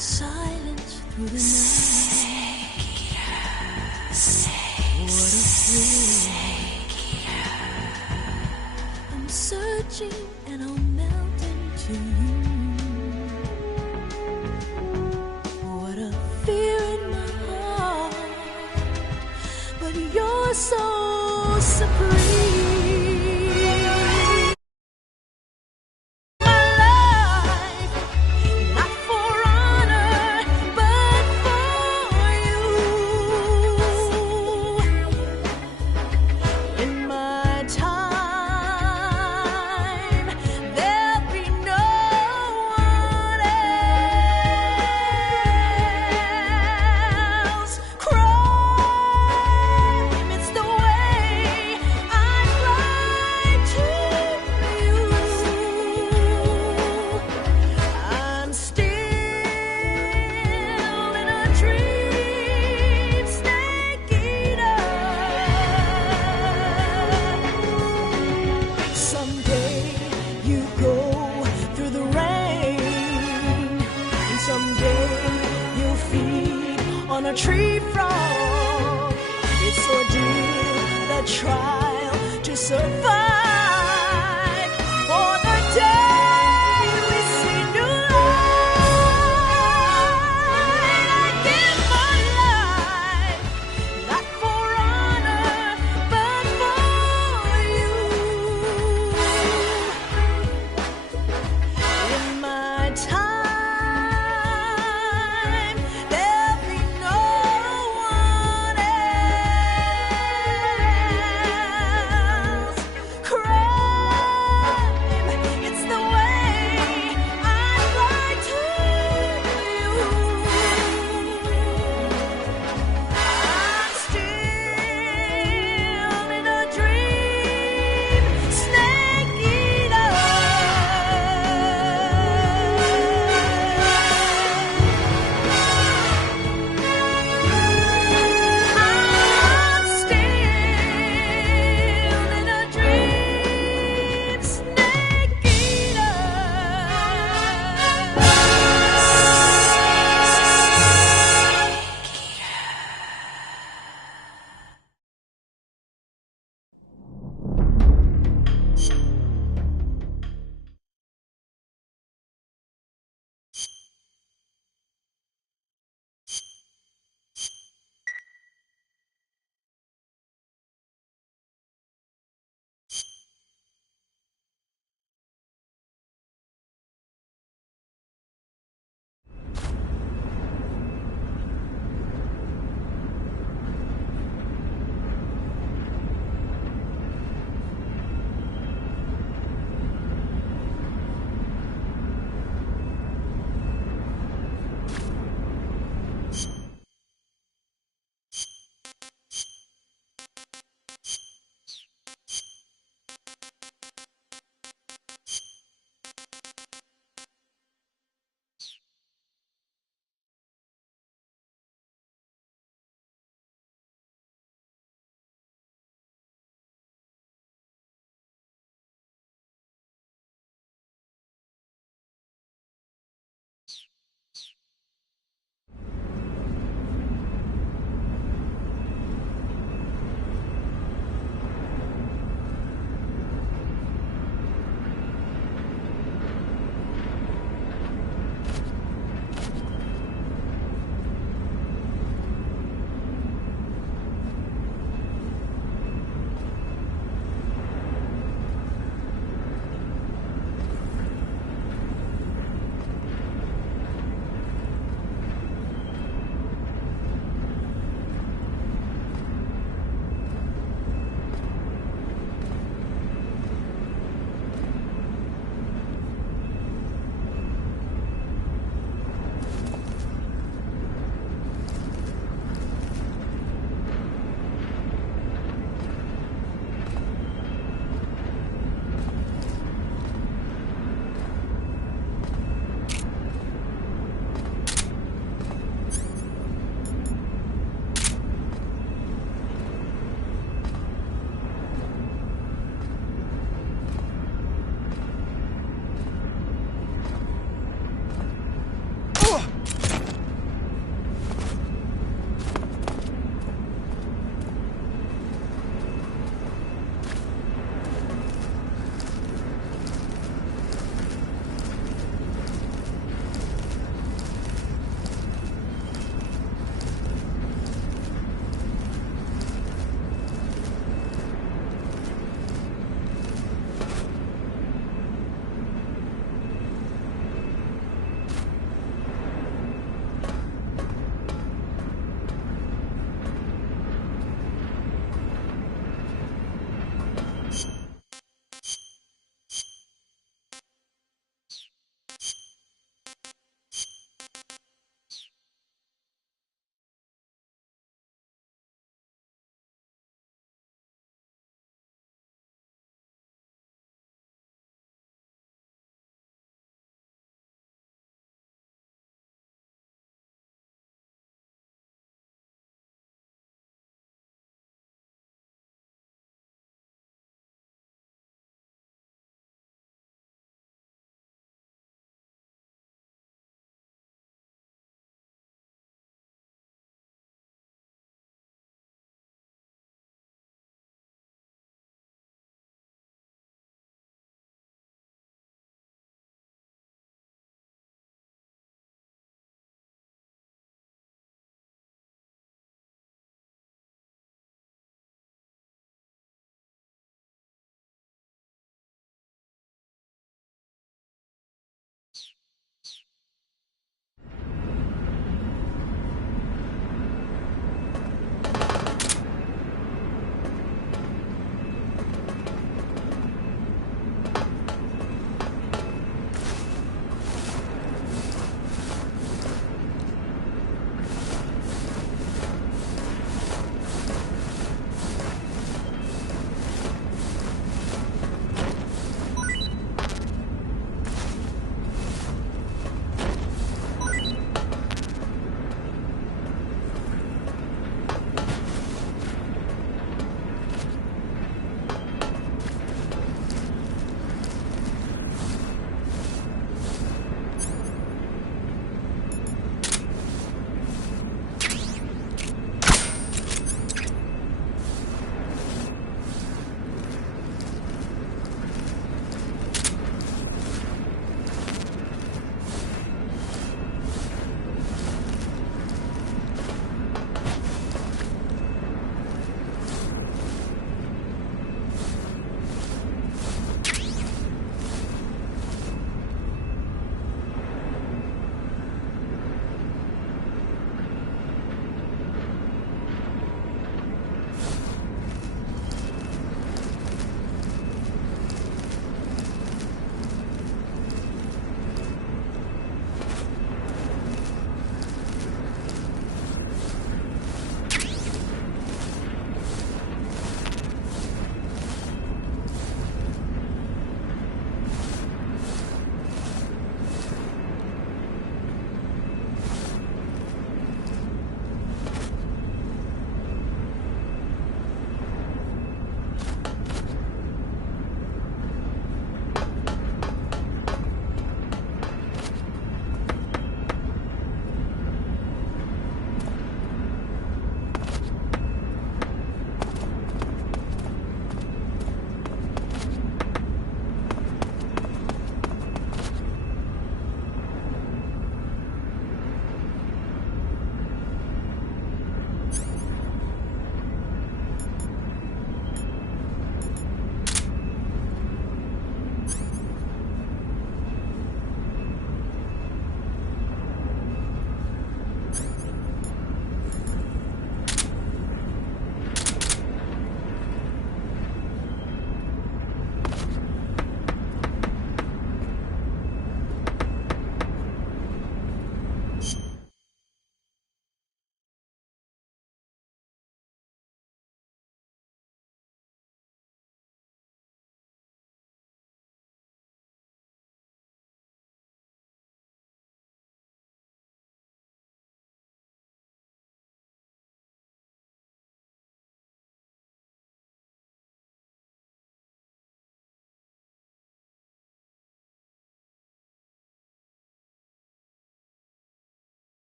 silence through the night. What a thrill. I'm searching and I'll melt into you. What a fear in my heart, but you're so supreme. A tree frog, it's ordeal, the trial to survive. For the day we see new light, I give my life, not for honor, but for you. In my time,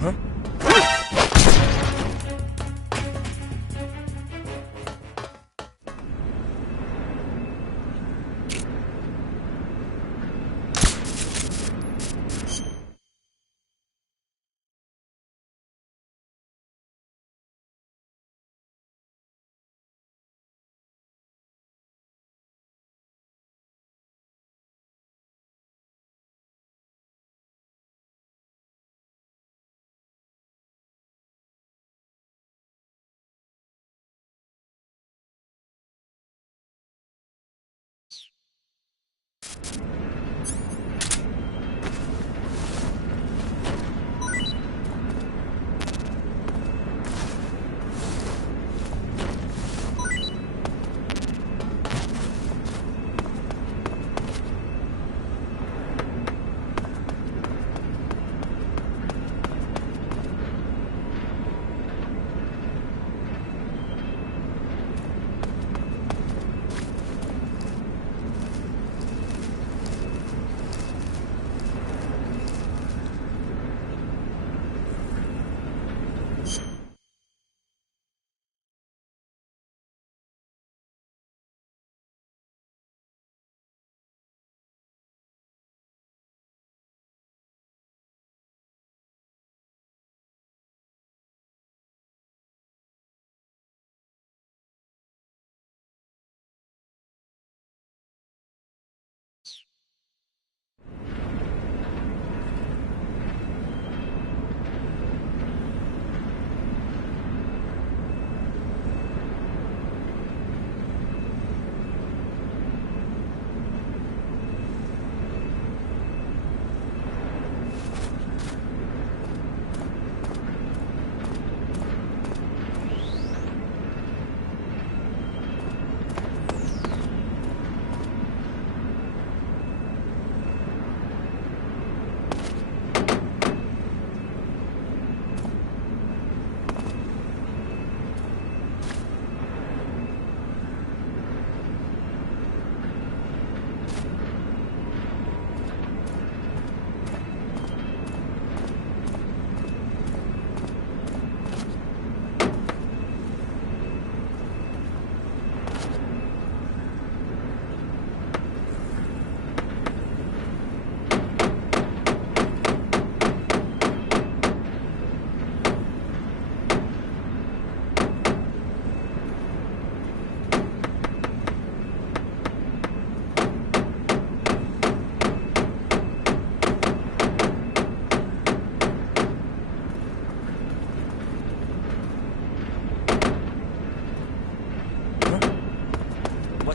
Huh?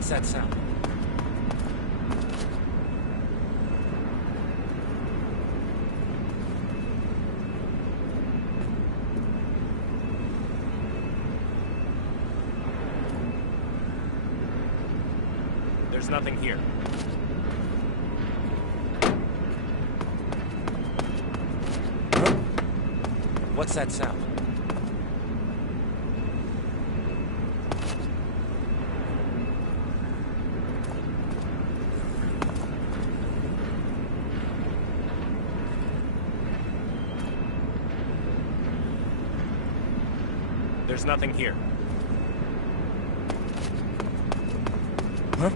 What's that sound? There's nothing here. Huh? What's that sound? There's nothing here. Huh?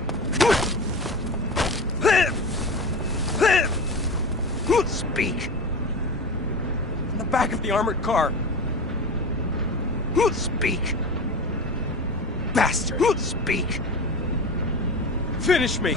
Speak! In the back of the armored car. Speak! Bastard! Speak! Finish me!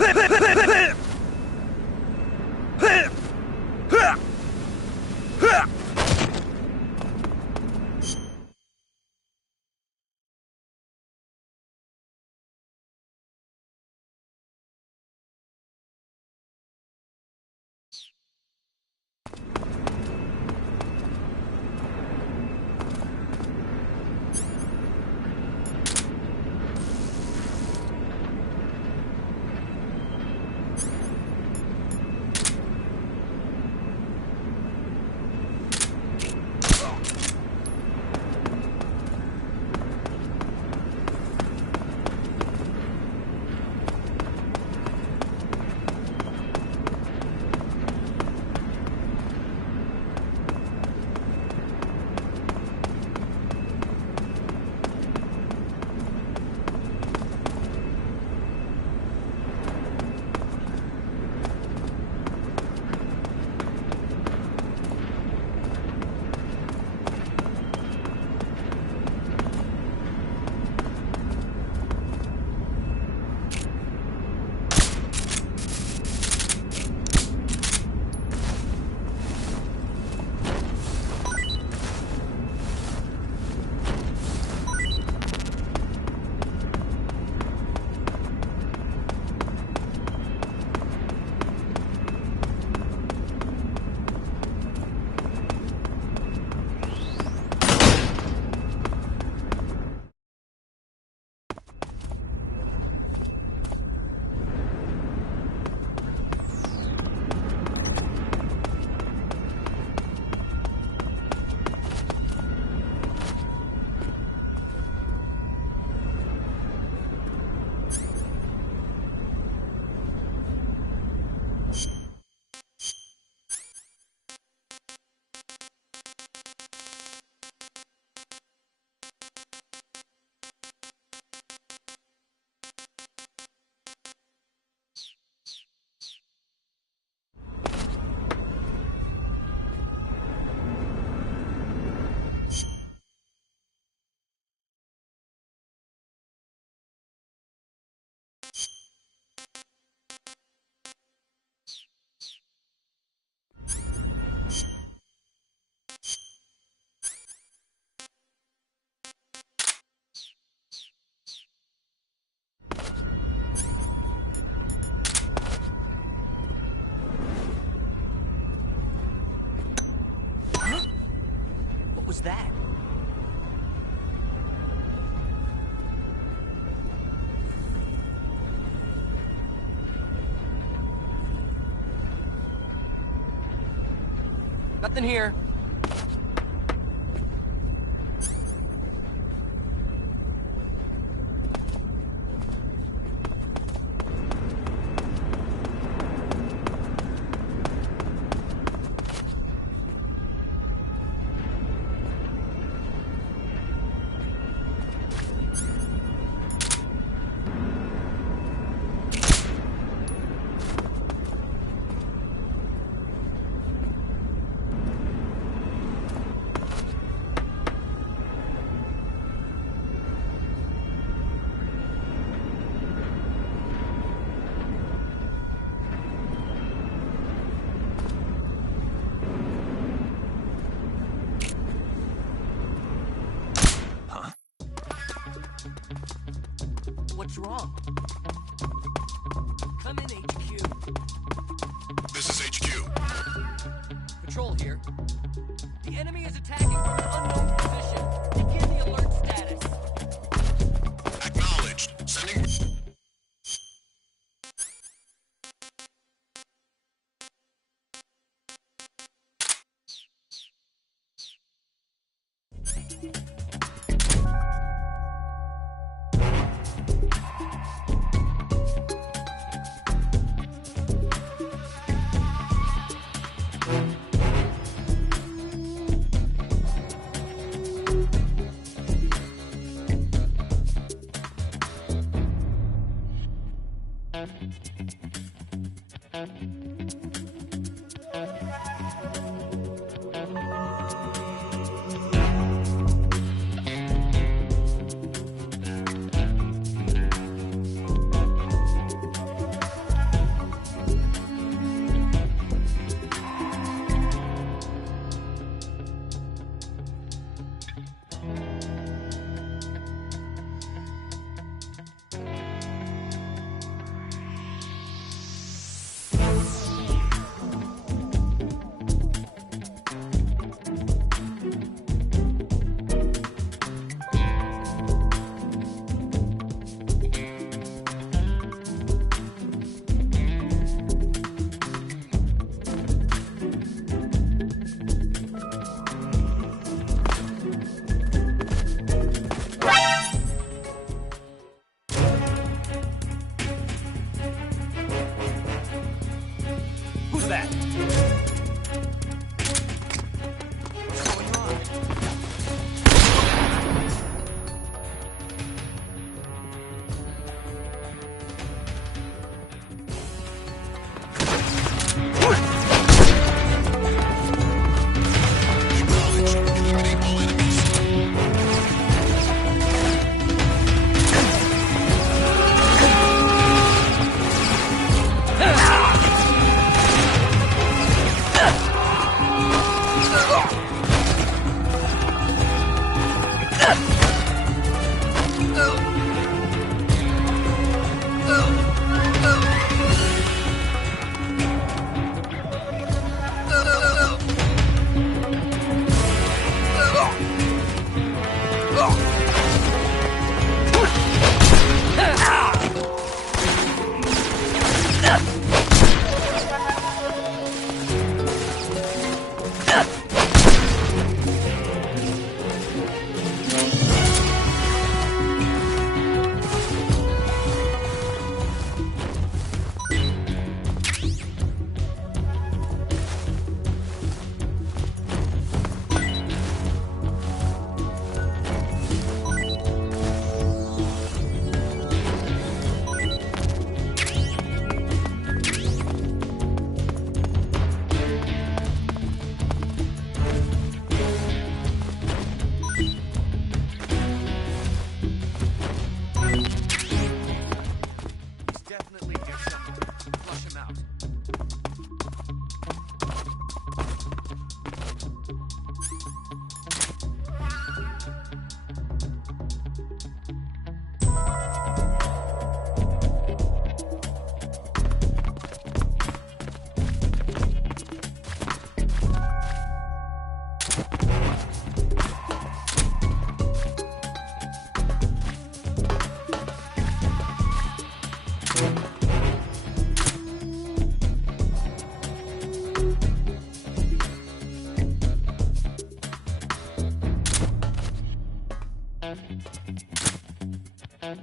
was that? Nothing here. What's wrong? Come in, HQ. This is HQ. Patrol here. The enemy is attacking from an unknown position. Begin the alert status. Acknowledged. Sending... Who's that? What's going on? Acknowledged. Eliminate all enemies. What's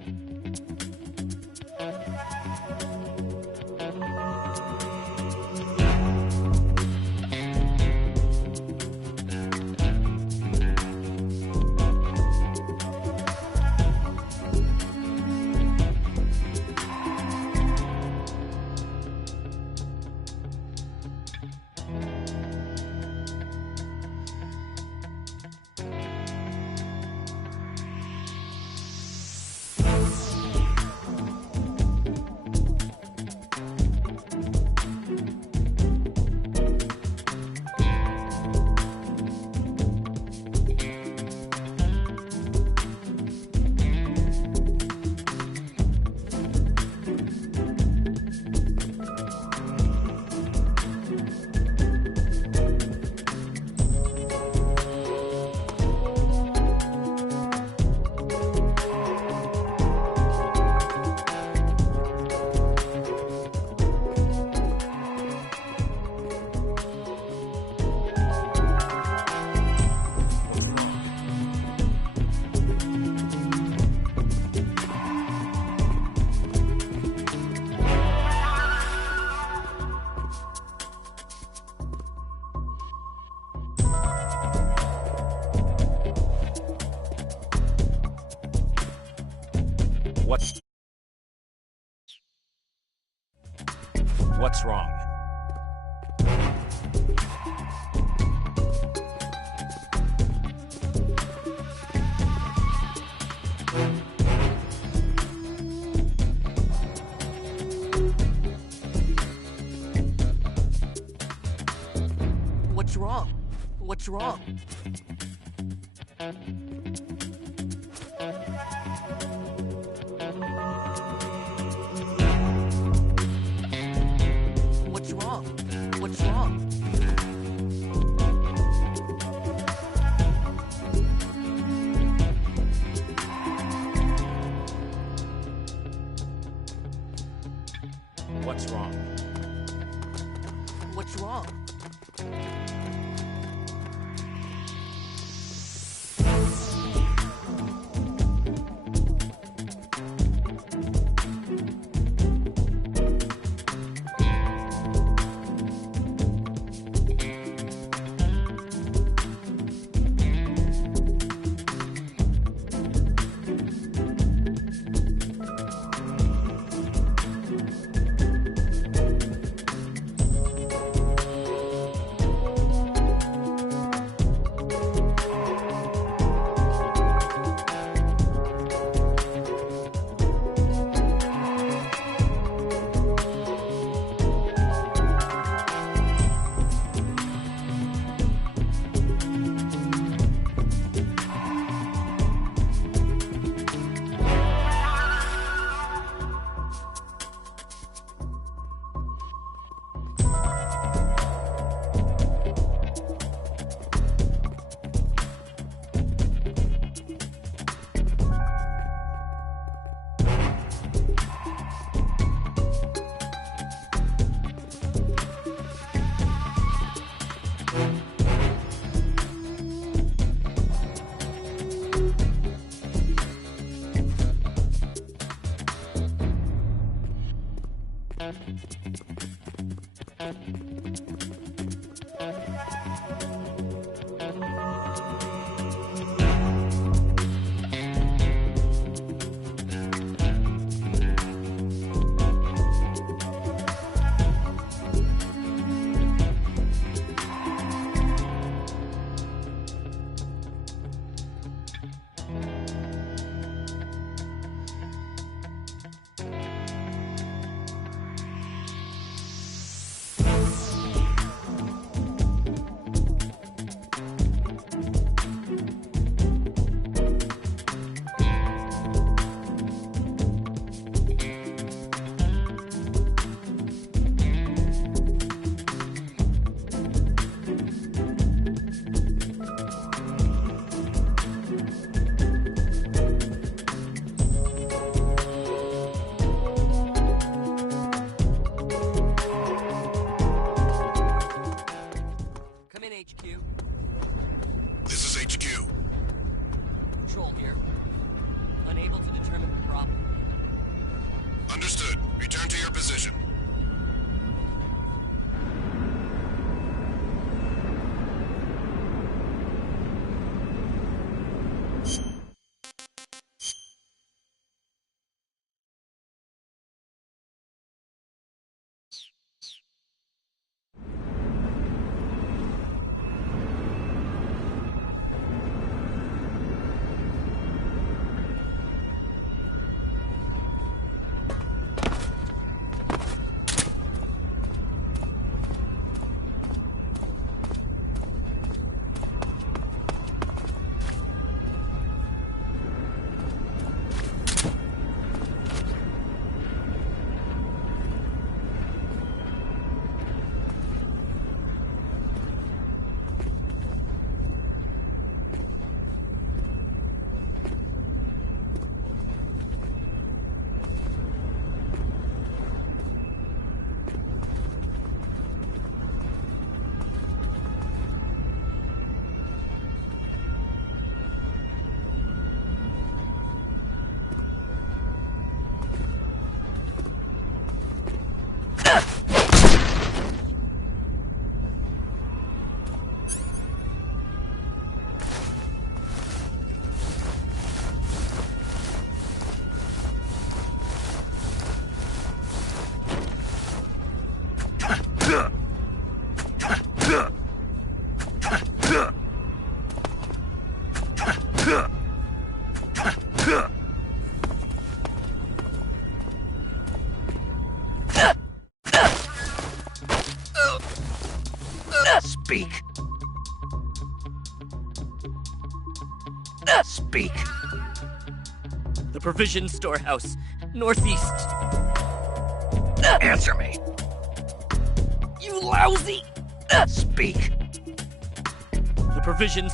wrong? What's wrong? What's wrong? What's wrong? What's wrong? What's wrong? What's wrong? Unable to determine the problem. Understood. Return to your position. Speak. Speak. The provision storehouse, northeast. Answer me. You lousy! Speak. The provisions.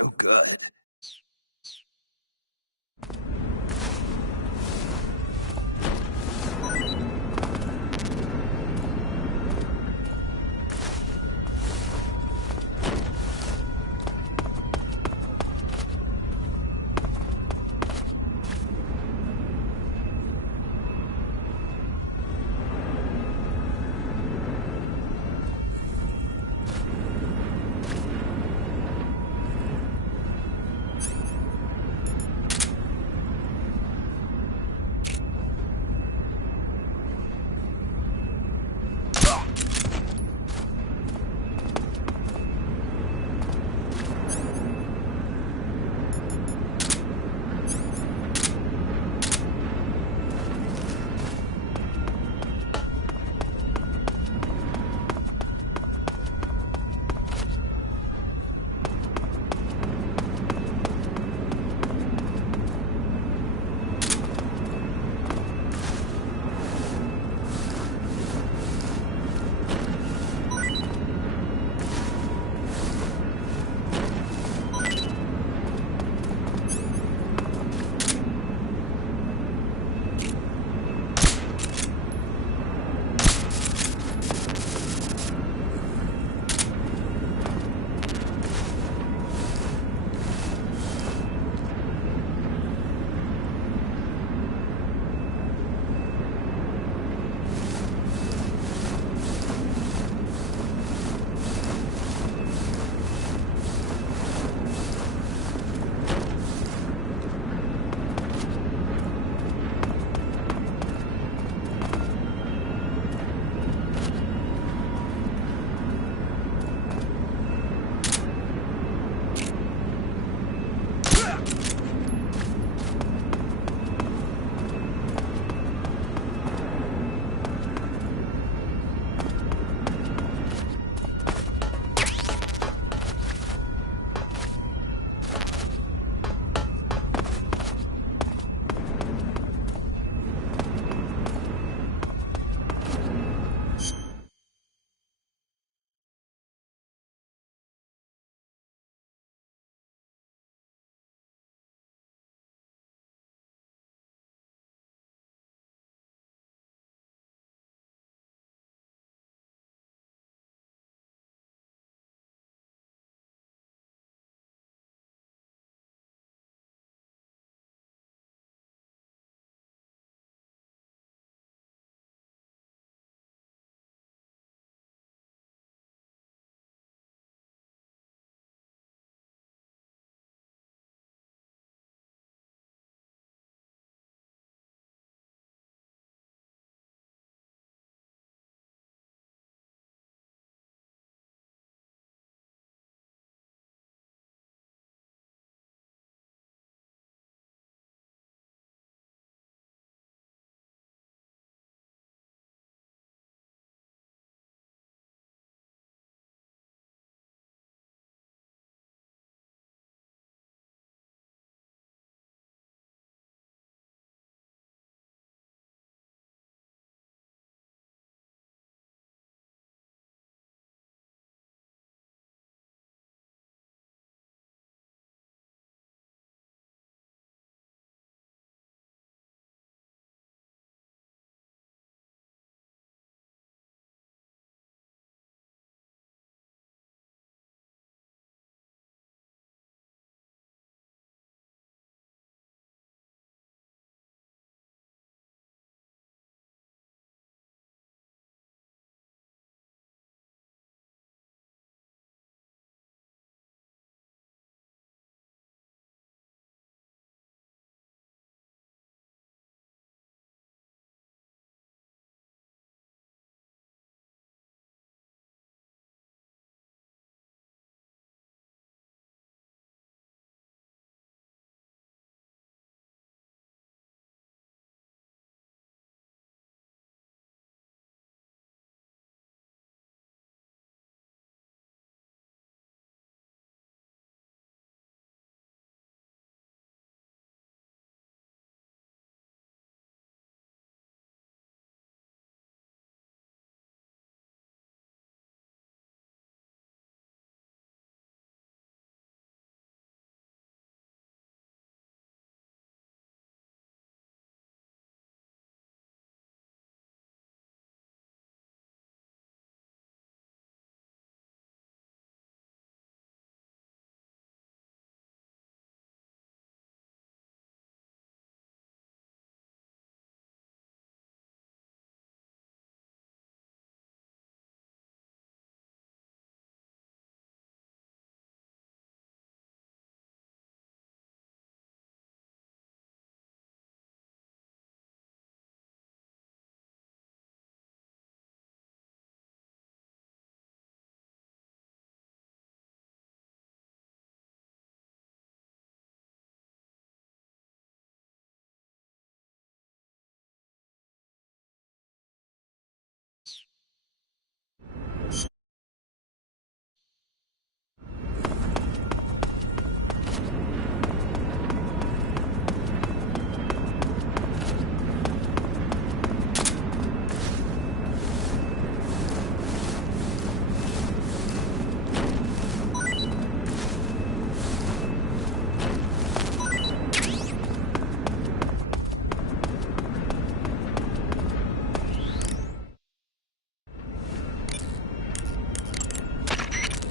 No good.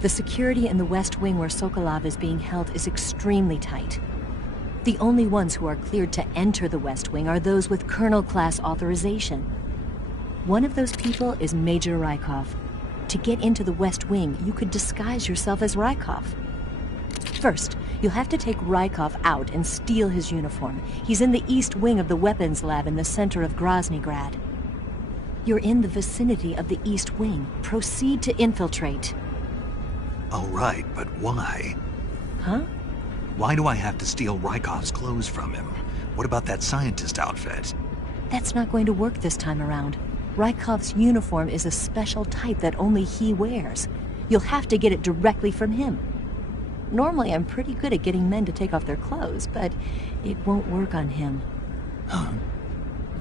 The security in the West Wing where Sokolov is being held is extremely tight. The only ones who are cleared to enter the West Wing are those with Colonel-class authorization. One of those people is Major Rykov. To get into the West Wing, you could disguise yourself as Rykov. First, you'll have to take Rykov out and steal his uniform. He's in the East Wing of the weapons lab in the center of Groznyj Grad. You're in the vicinity of the East Wing. Proceed to infiltrate. All right, but why? Huh? Why do I have to steal Rykov's clothes from him? What about that scientist outfit? That's not going to work this time around. Rykov's uniform is a special type that only he wears. You'll have to get it directly from him. Normally, I'm pretty good at getting men to take off their clothes, but it won't work on him. Huh?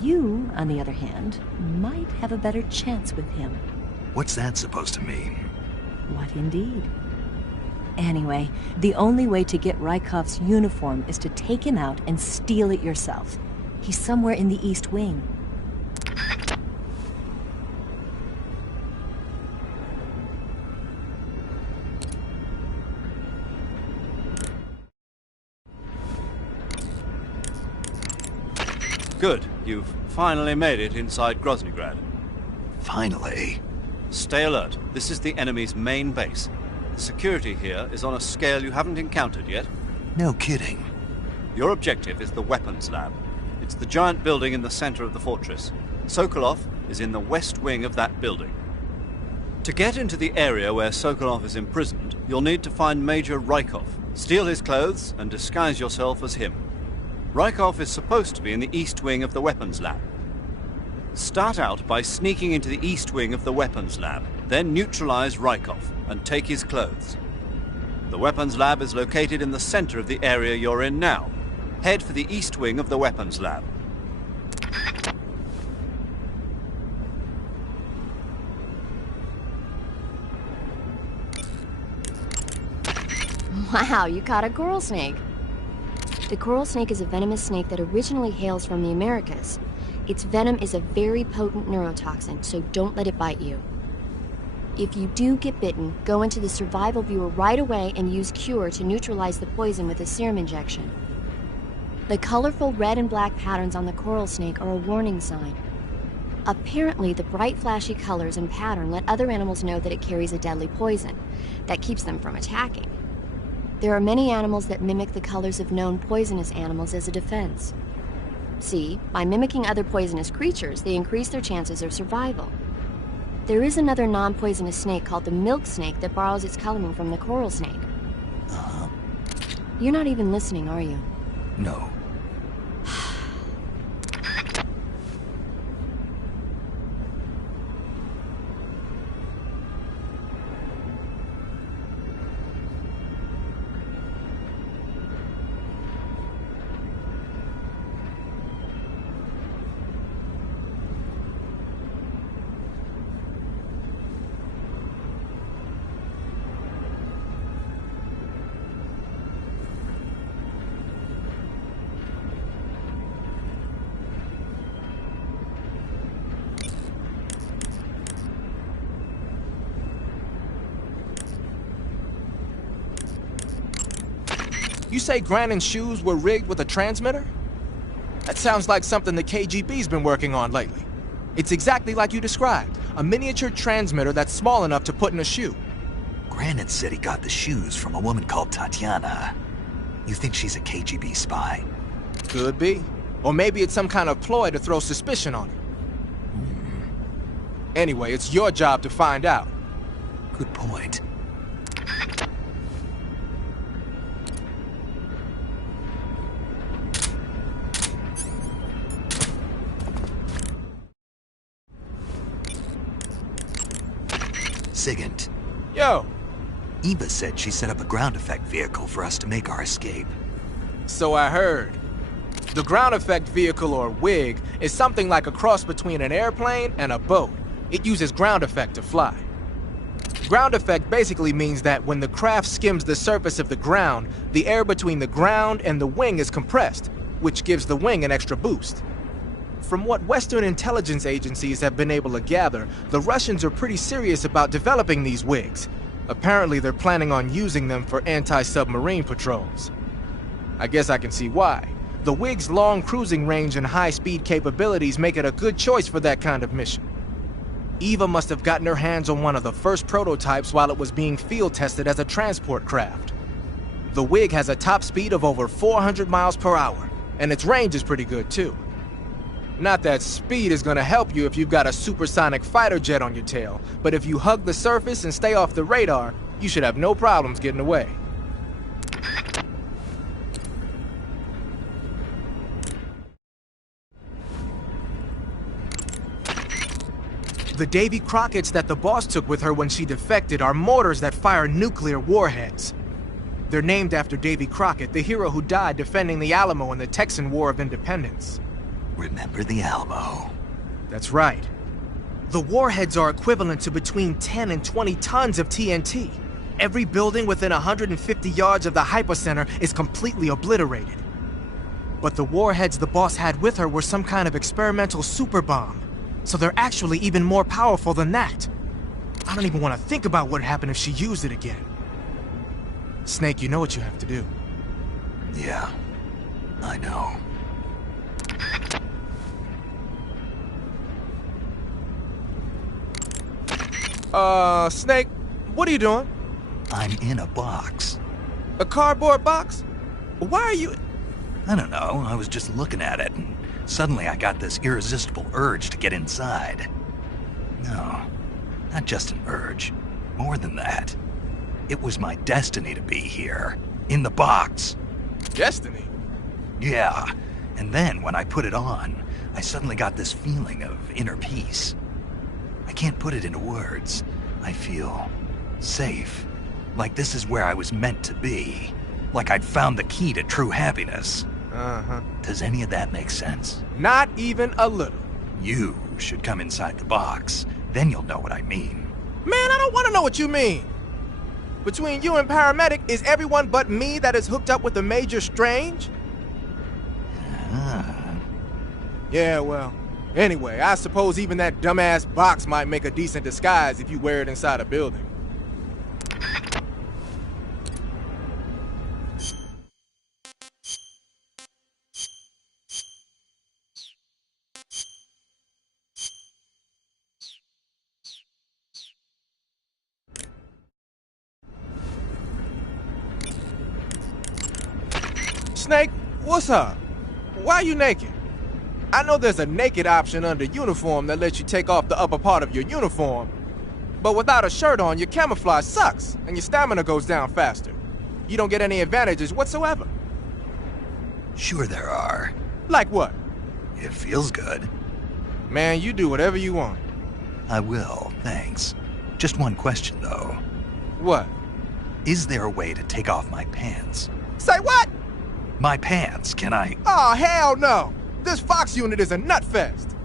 You, on the other hand, might have a better chance with him. What's that supposed to mean? What indeed? Anyway, the only way to get Rykov's uniform is to take him out and steal it yourself. He's somewhere in the East Wing. Good. You've finally made it inside Groznyj Grad. Finally. Stay alert. This is the enemy's main base. The security here is on a scale you haven't encountered yet. No kidding. Your objective is the weapons lab. It's the giant building in the center of the fortress. Sokolov is in the west wing of that building. To get into the area where Sokolov is imprisoned, you'll need to find Major Rykov, steal his clothes, and disguise yourself as him. Rykov is supposed to be in the east wing of the weapons lab. Start out by sneaking into the east wing of the weapons lab, then neutralize Rykov and take his clothes. The weapons lab is located in the center of the area you're in now. Head for the east wing of the weapons lab. Wow, you caught a coral snake. The coral snake is a venomous snake that originally hails from the Americas. Its venom is a very potent neurotoxin, so don't let it bite you. If you do get bitten, go into the survival viewer right away and use Cure to neutralize the poison with a serum injection. The colorful red and black patterns on the coral snake are a warning sign. Apparently, the bright flashy colors and pattern let other animals know that it carries a deadly poison that keeps them from attacking. There are many animals that mimic the colors of known poisonous animals as a defense. See, by mimicking other poisonous creatures, they increase their chances of survival. There is another non-poisonous snake called the milk snake that borrows its coloring from the coral snake. Uh-huh. You're not even listening, are you? No. You say Grannon's shoes were rigged with a transmitter? That sounds like something the KGB's been working on lately. It's exactly like you described, a miniature transmitter that's small enough to put in a shoe. Grannon said he got the shoes from a woman called Tatiana. You think she's a KGB spy? Could be. Or maybe it's some kind of ploy to throw suspicion on her. Anyway, it's your job to find out. Good point. Sigint. Yo! Eva said she set up a ground effect vehicle for us to make our escape. So I heard. The ground effect vehicle, or WIG, is something like a cross between an airplane and a boat. It uses ground effect to fly. Ground effect basically means that when the craft skims the surface of the ground, the air between the ground and the wing is compressed, which gives the wing an extra boost. From what Western intelligence agencies have been able to gather, the Russians are pretty serious about developing these WIGs. Apparently, they're planning on using them for anti-submarine patrols. I guess I can see why. The WIG's long cruising range and high-speed capabilities make it a good choice for that kind of mission. Eva must have gotten her hands on one of the first prototypes while it was being field-tested as a transport craft. The WIG has a top speed of over 400 miles per hour, and its range is pretty good too. Not that speed is gonna help you if you've got a supersonic fighter jet on your tail, but if you hug the surface and stay off the radar, you should have no problems getting away. The Davy Crockett's that the boss took with her when she defected are mortars that fire nuclear warheads. They're named after Davy Crockett, the hero who died defending the Alamo in the Texan War of Independence. Remember the Alamo. That's right. The warheads are equivalent to between 10 and 20 tons of TNT. Every building within 150 yards of the hypocenter is completely obliterated. But the warheads the boss had with her were some kind of experimental super bomb. So they're actually even more powerful than that. I don't even want to think about what happened if she used it again. Snake, you know what you have to do. Yeah, I know. Snake, what are you doing? I'm in a box. A cardboard box? Why are you... I don't know, I was just looking at it, and suddenly I got this irresistible urge to get inside. No, not just an urge. More than that. It was my destiny to be here. In the box. Destiny? Yeah, and then when I put it on, I suddenly got this feeling of inner peace. I can't put it into words. I feel safe. Like this is where I was meant to be. Like I'd found the key to true happiness. Uh-huh. Does any of that make sense? Not even a little. You should come inside the box. Then you'll know what I mean. Man, I don't want to know what you mean. Between you and Paramedic, is everyone but me that is hooked up with the Major Strange? Yeah, well, anyway, I suppose even that dumbass box might make a decent disguise if you wear it inside a building. Snake, what's up? Why are you naked? I know there's a naked option under uniform that lets you take off the upper part of your uniform, but without a shirt on, your camouflage sucks, and your stamina goes down faster. You don't get any advantages whatsoever. Sure there are. Like what? It feels good. Man, you do whatever you want. I will, thanks. Just one question, though. What? Is there a way to take off my pants? Say what? My pants, can I... Oh, hell no! This Fox unit is a nutfest!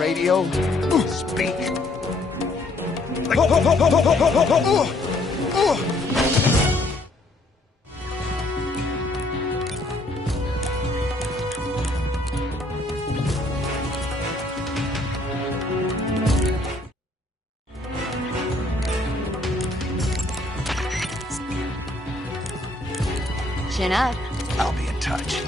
Radio, speak. Chin up. I'll be in touch.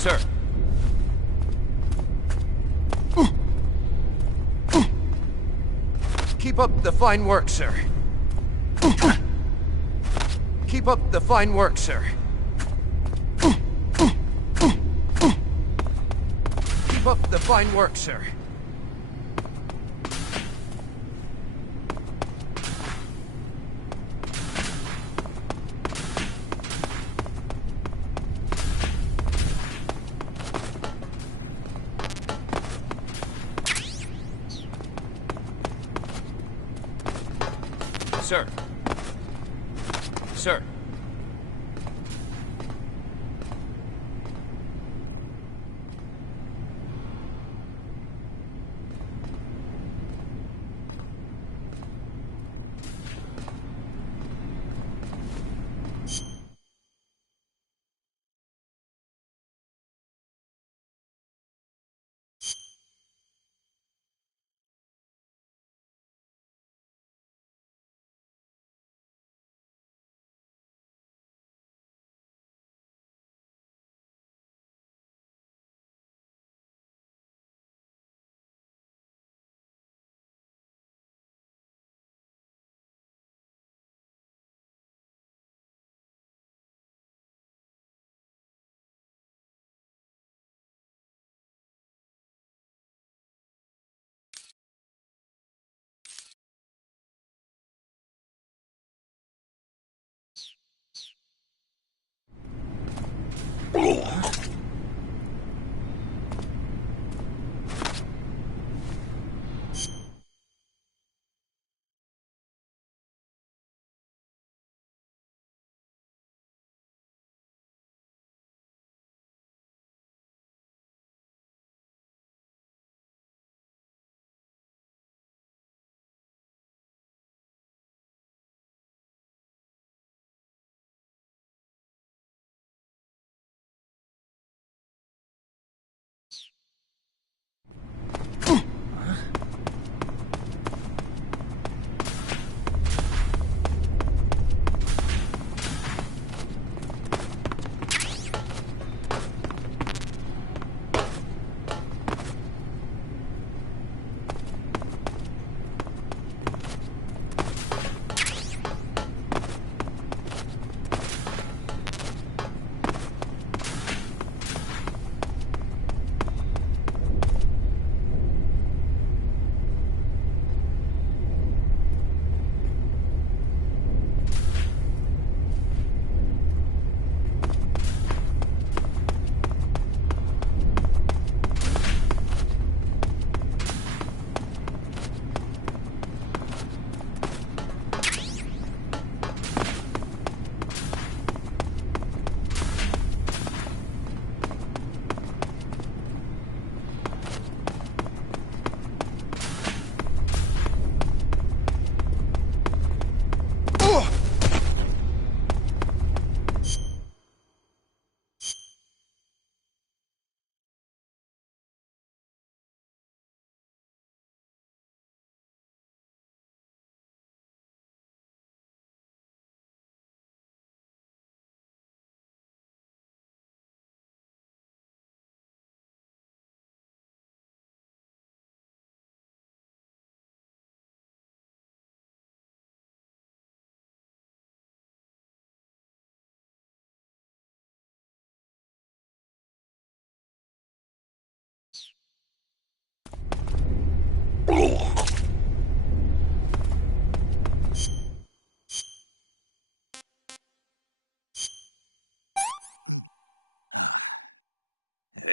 Sir. Keep up the fine work, sir. Keep up the fine work, sir. Keep up the fine work, sir. Sir. Sir.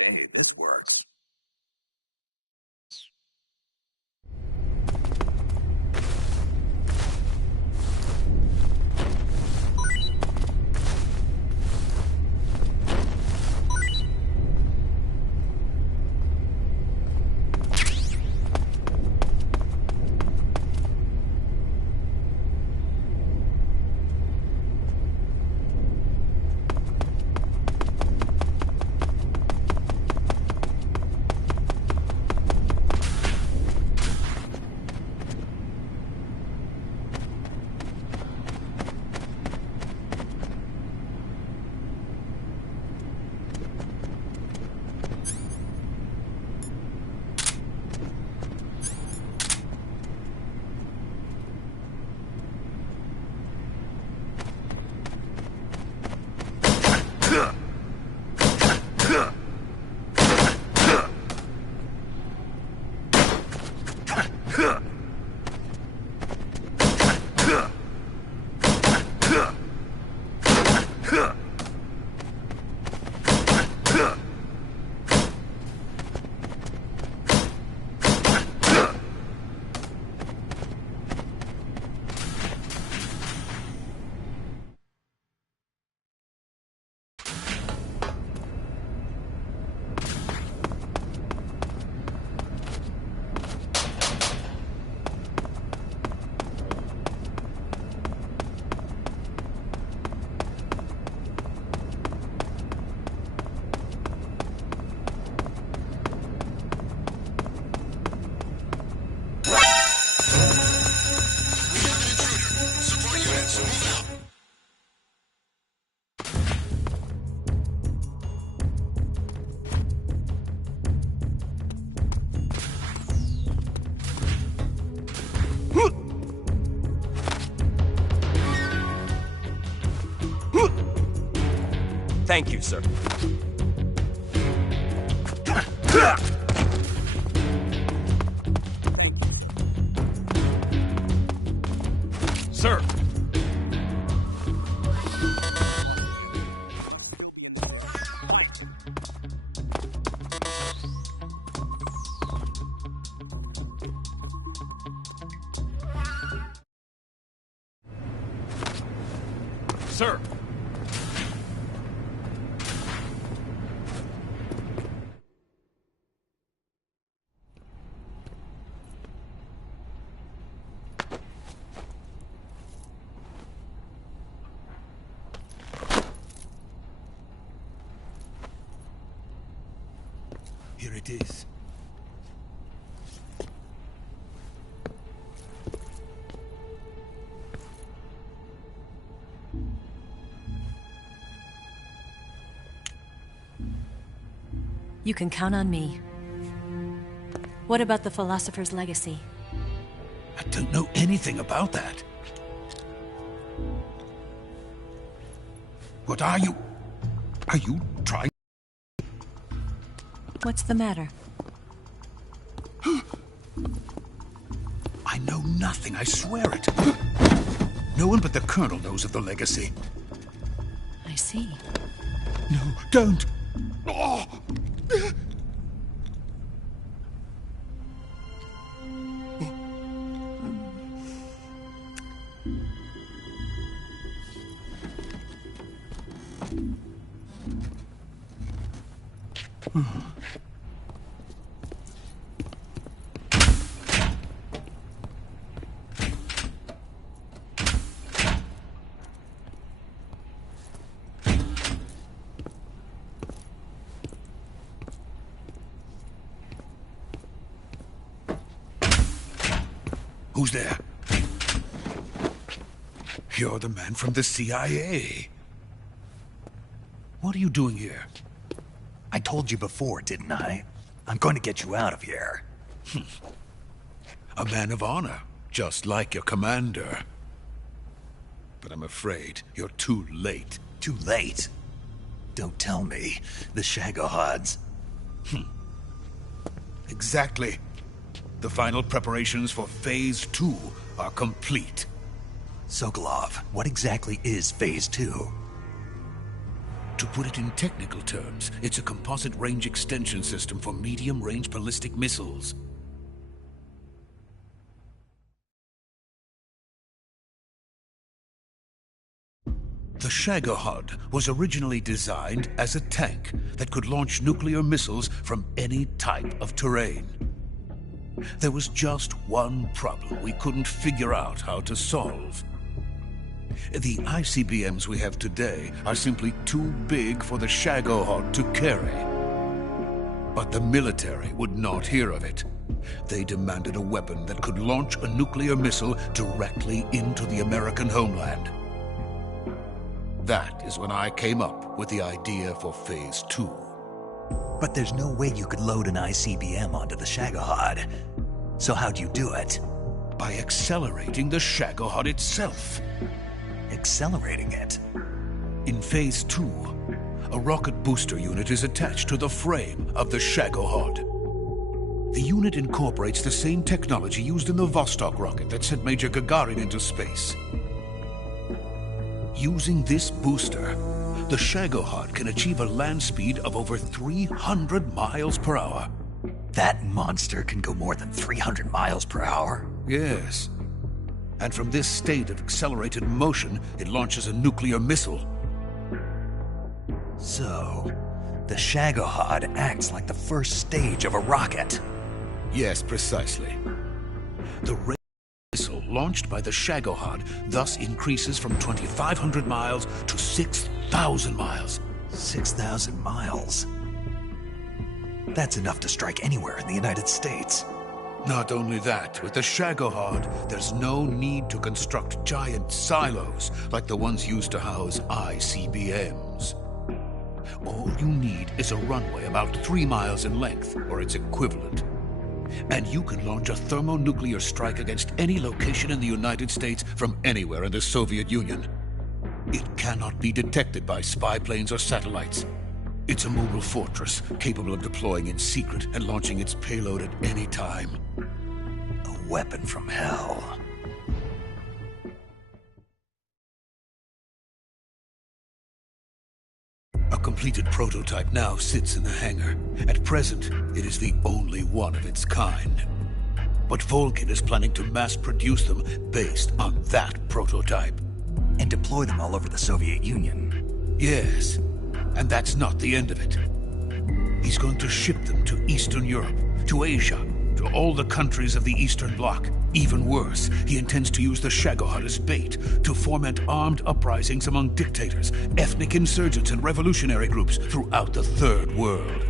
any of this works. Thank you, sir. Sir! Sir! Here it is. You can count on me. What about the philosopher's legacy? I don't know anything about that. What are you? Are you trying? What's the matter? I know nothing, I swear it. No one but the Colonel knows of the legacy. I see. No, don't! Oh. Who's there? You're the man from the CIA. What are you doing here? I told you before, didn't I? I'm going to get you out of here. A man of honor, just like your commander. But I'm afraid you're too late. Too late? Don't tell me. The Shagohods. Exactly. The final preparations for Phase 2 are complete. Sokolov, what exactly is Phase 2? To put it in technical terms, it's a composite range extension system for medium-range ballistic missiles. The Shagohod was originally designed as a tank that could launch nuclear missiles from any type of terrain. There was just one problem we couldn't figure out how to solve. The ICBMs we have today are simply too big for the Shagohod to carry. But the military would not hear of it. They demanded a weapon that could launch a nuclear missile directly into the American homeland. That is when I came up with the idea for Phase 2. But there's no way you could load an ICBM onto the Shagohod. So how'd you do it? By accelerating the Shagohod itself. Accelerating it? In Phase 2, a rocket booster unit is attached to the frame of the Shagohod. The unit incorporates the same technology used in the Vostok rocket that sent Major Gagarin into space. Using this booster, the Shagohod can achieve a land speed of over 300 miles per hour. That monster can go more than 300 miles per hour? Yes. And from this state of accelerated motion, it launches a nuclear missile. So, the Shagohod acts like the first stage of a rocket. Yes, precisely. The missile launched by the Shagohod thus increases from 2,500 miles to 6,000 miles. 6,000 miles? That's enough to strike anywhere in the United States. Not only that, with the Shagohod, there's no need to construct giant silos like the ones used to house ICBMs. All you need is a runway about 3 miles in length, or its equivalent. And you can launch a thermonuclear strike against any location in the United States from anywhere in the Soviet Union. It cannot be detected by spy planes or satellites. It's a mobile fortress, capable of deploying in secret and launching its payload at any time. A weapon from hell. A completed prototype now sits in the hangar. At present, it is the only one of its kind. But Vulcan is planning to mass-produce them based on that prototype. And deploy them all over the Soviet Union. Yes. And that's not the end of it. He's going to ship them to Eastern Europe, to Asia, to all the countries of the Eastern Bloc. Even worse, he intends to use the Shagohod as bait to foment armed uprisings among dictators, ethnic insurgents, and revolutionary groups throughout the Third World.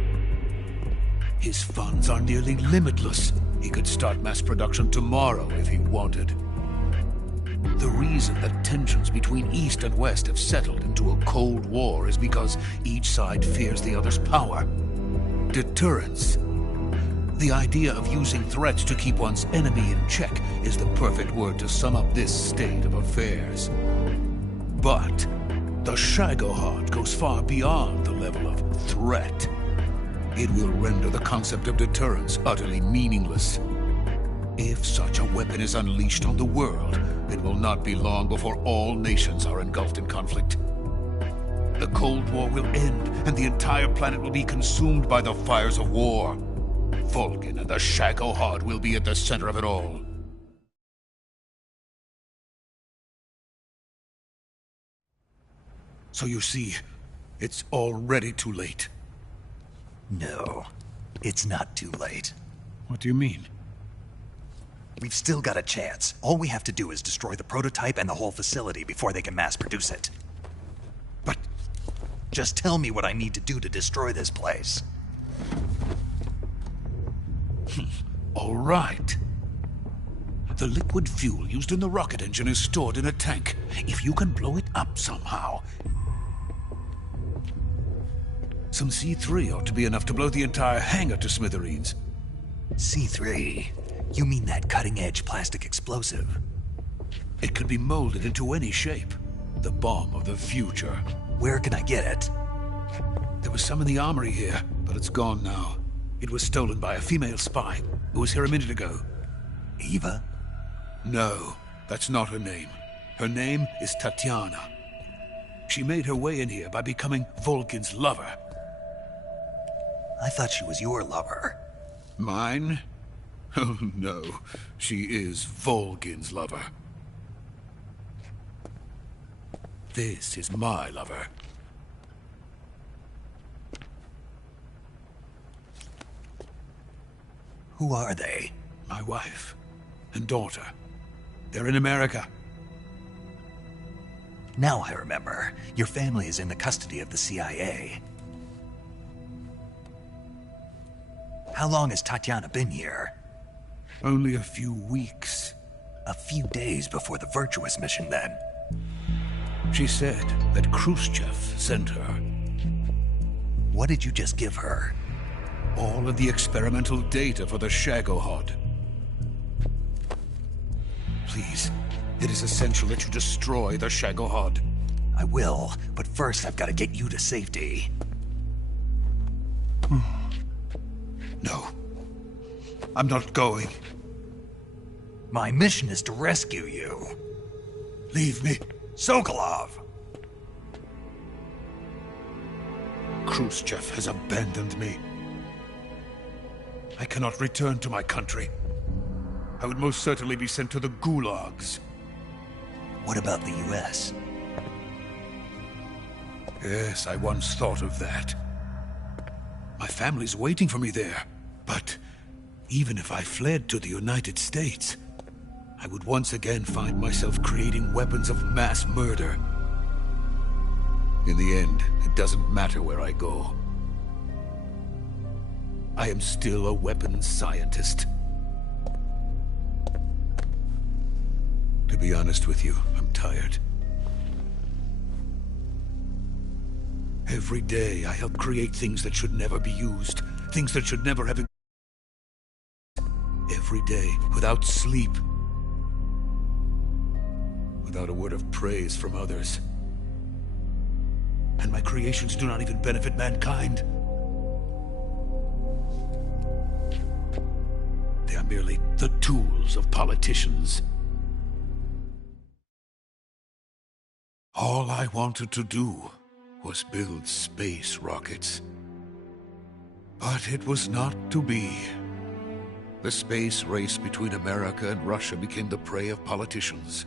His funds are nearly limitless. He could start mass production tomorrow if he wanted. The reason that tensions between East and West have settled into a Cold War is because each side fears the other's power. Deterrence. The idea of using threats to keep one's enemy in check is the perfect word to sum up this state of affairs. But the Shagohod goes far beyond the level of threat. It will render the concept of deterrence utterly meaningless. If such a weapon is unleashed on the world, it will not be long before all nations are engulfed in conflict. The Cold War will end, and the entire planet will be consumed by the fires of war. Vulcan and the Shagohod will be at the center of it all. So you see, it's already too late. No, it's not too late. What do you mean? We've still got a chance. All we have to do is destroy the prototype and the whole facility before they can mass produce it. But just tell me what I need to do to destroy this place. All right. The liquid fuel used in the rocket engine is stored in a tank. If you can blow it up somehow... Some C3 ought to be enough to blow the entire hangar to smithereens. C3? You mean that cutting-edge plastic explosive? It could be molded into any shape. The bomb of the future. Where can I get it? There was some in the armory here, but it's gone now. It was stolen by a female spy who was here a minute ago. Eva? No, that's not her name. Her name is Tatiana. she made her way in here by becoming Volkin's lover. I thought she was your lover. Mine? Oh no, she is Volkin's lover. This is my lover. Who are they? My wife and daughter. They're in America. Now I remember. Your family is in the custody of the CIA. How long has Tatiana been here? Only a few weeks. A few days before the Virtuous mission, then. She said that Groznyj sent her. What did you just give her? All of the experimental data for the Shagohod. Please, it is essential that you destroy the Shagohod. I will, but first I've got to get you to safety. No. I'm not going. My mission is to rescue you. Leave me. Sokolov! Groznyj has abandoned me. I cannot return to my country. I would most certainly be sent to the gulags. What about the US? Yes, I once thought of that. My family's waiting for me there. But even if I fled to the United States, I would once again find myself creating weapons of mass murder. In the end, it doesn't matter where I go. I am still a weapons scientist. To be honest with you, I'm tired. Every day, I help create things that should never be used, things that should never have existed. Every day, without sleep, without a word of praise from others. And my creations do not even benefit mankind. They are merely the tools of politicians. All I wanted to do was build space rockets. But it was not to be. The space race between America and Russia became the prey of politicians.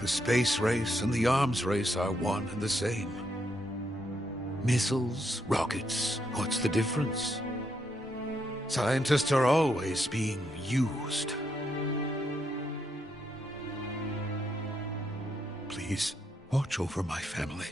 The space race and the arms race are one and the same. Missiles, rockets, what's the difference? Scientists are always being used. Please, watch over my family.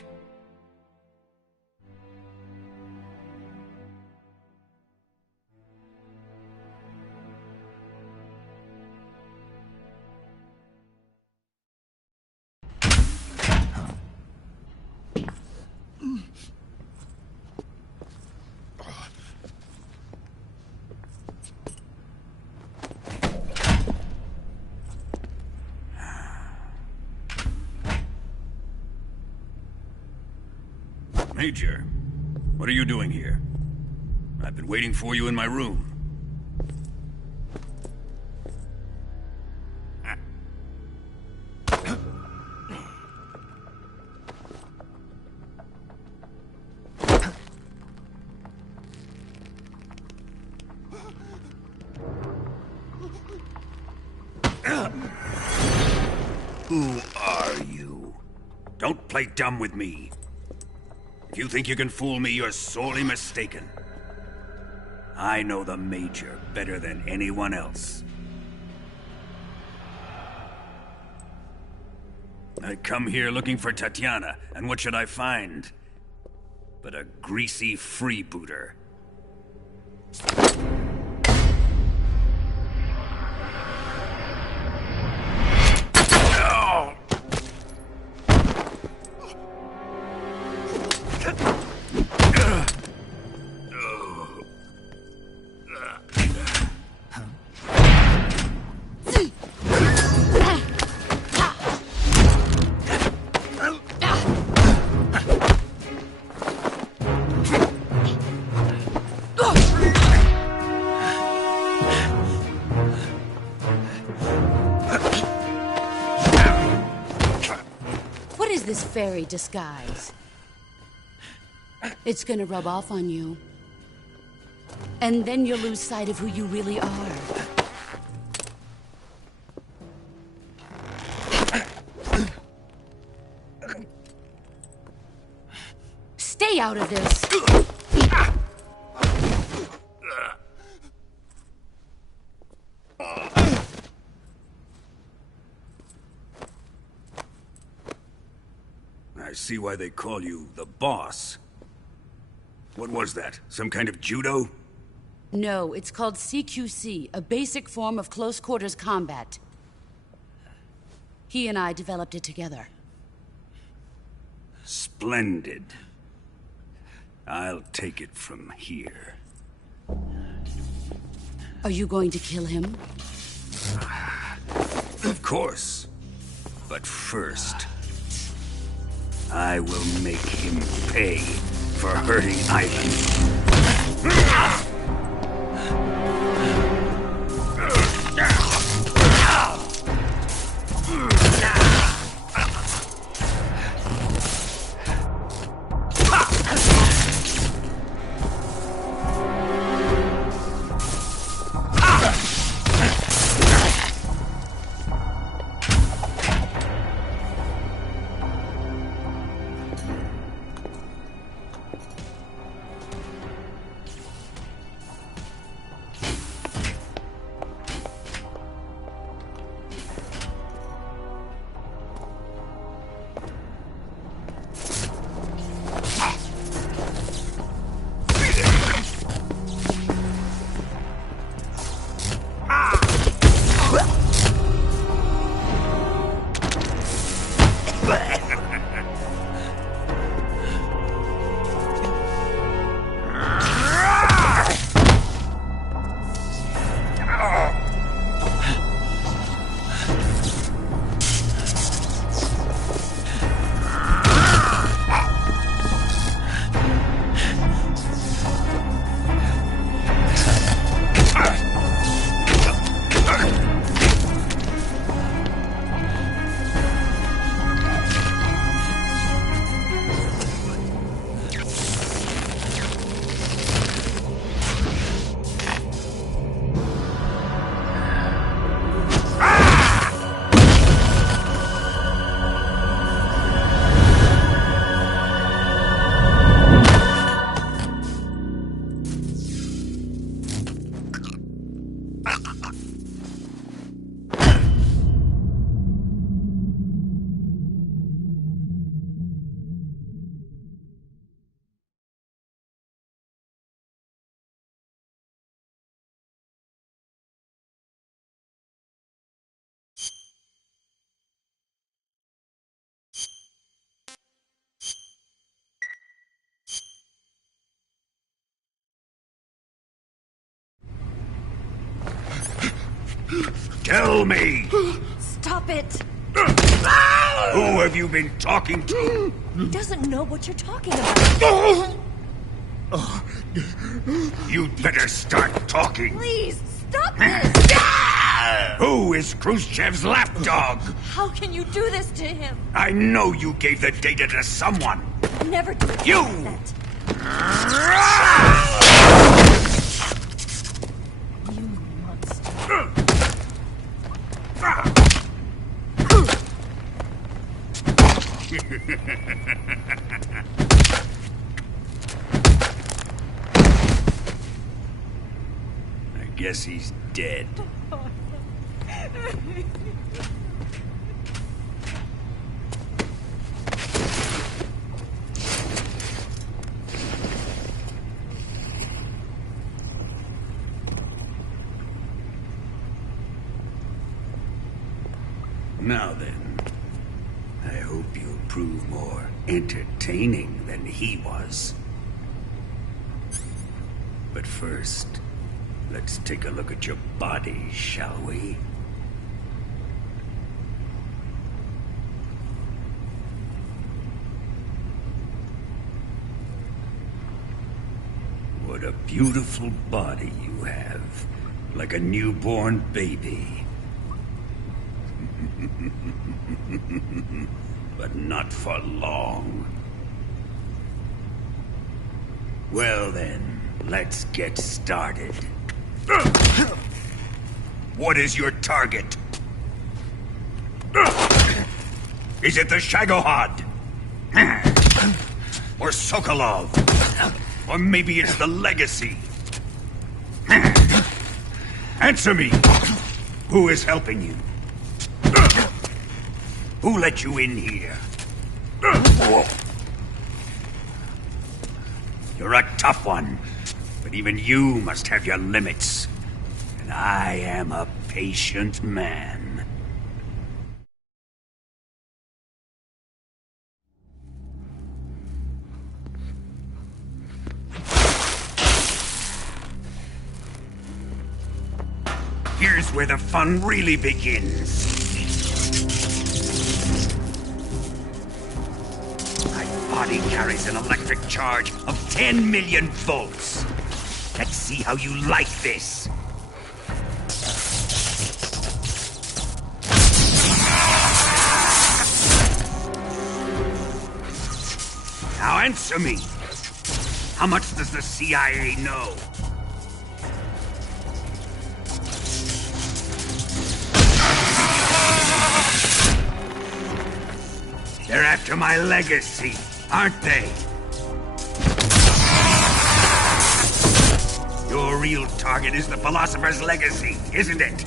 Major, what are you doing here? I've been waiting for you in my room. Who are you? Don't play dumb with me. If you think you can fool me, you're sorely mistaken. I know the Major better than anyone else. I come here looking for Tatiana, and what should I find? But a greasy freebooter. this fairy disguise. It's gonna rub off on you. And then you'll lose sight of who you really are. Stay out of this! I see why they call you the boss. What was that? Some kind of judo? No, it's called CQC, a basic form of close quarters combat. He and I developed it together. Splendid. I'll take it from here. Are you going to kill him? Of course. But first, I will make him pay for hurting Ivan. Tell me! Stop it! Who have you been talking to? He doesn't know what you're talking about. You'd better start talking. Please, stop this! Who is Khrushchev's lapdog? How can you do this to him? I know you gave the data to someone. Never do it. You! You monster. I guess he's dead. Now then, I hope you'll prove more entertaining than he was. But first, let's take a look at your body, shall we? What a beautiful body you have, like a newborn baby. but not for long. Well then, let's get started. What is your target? Is it the Shagohod? Or Sokolov? Or maybe it's the Legacy? Answer me! Who is helping you? Who let you in here? You're a tough one, but even you must have your limits. And I am a patient man. Here's where the fun really begins. My body carries an electric charge of 10 million volts. Let's see how you like this. Now answer me. How much does the CIA know? They're after my legacy, aren't they? Your real target is the Philosopher's Legacy, isn't it?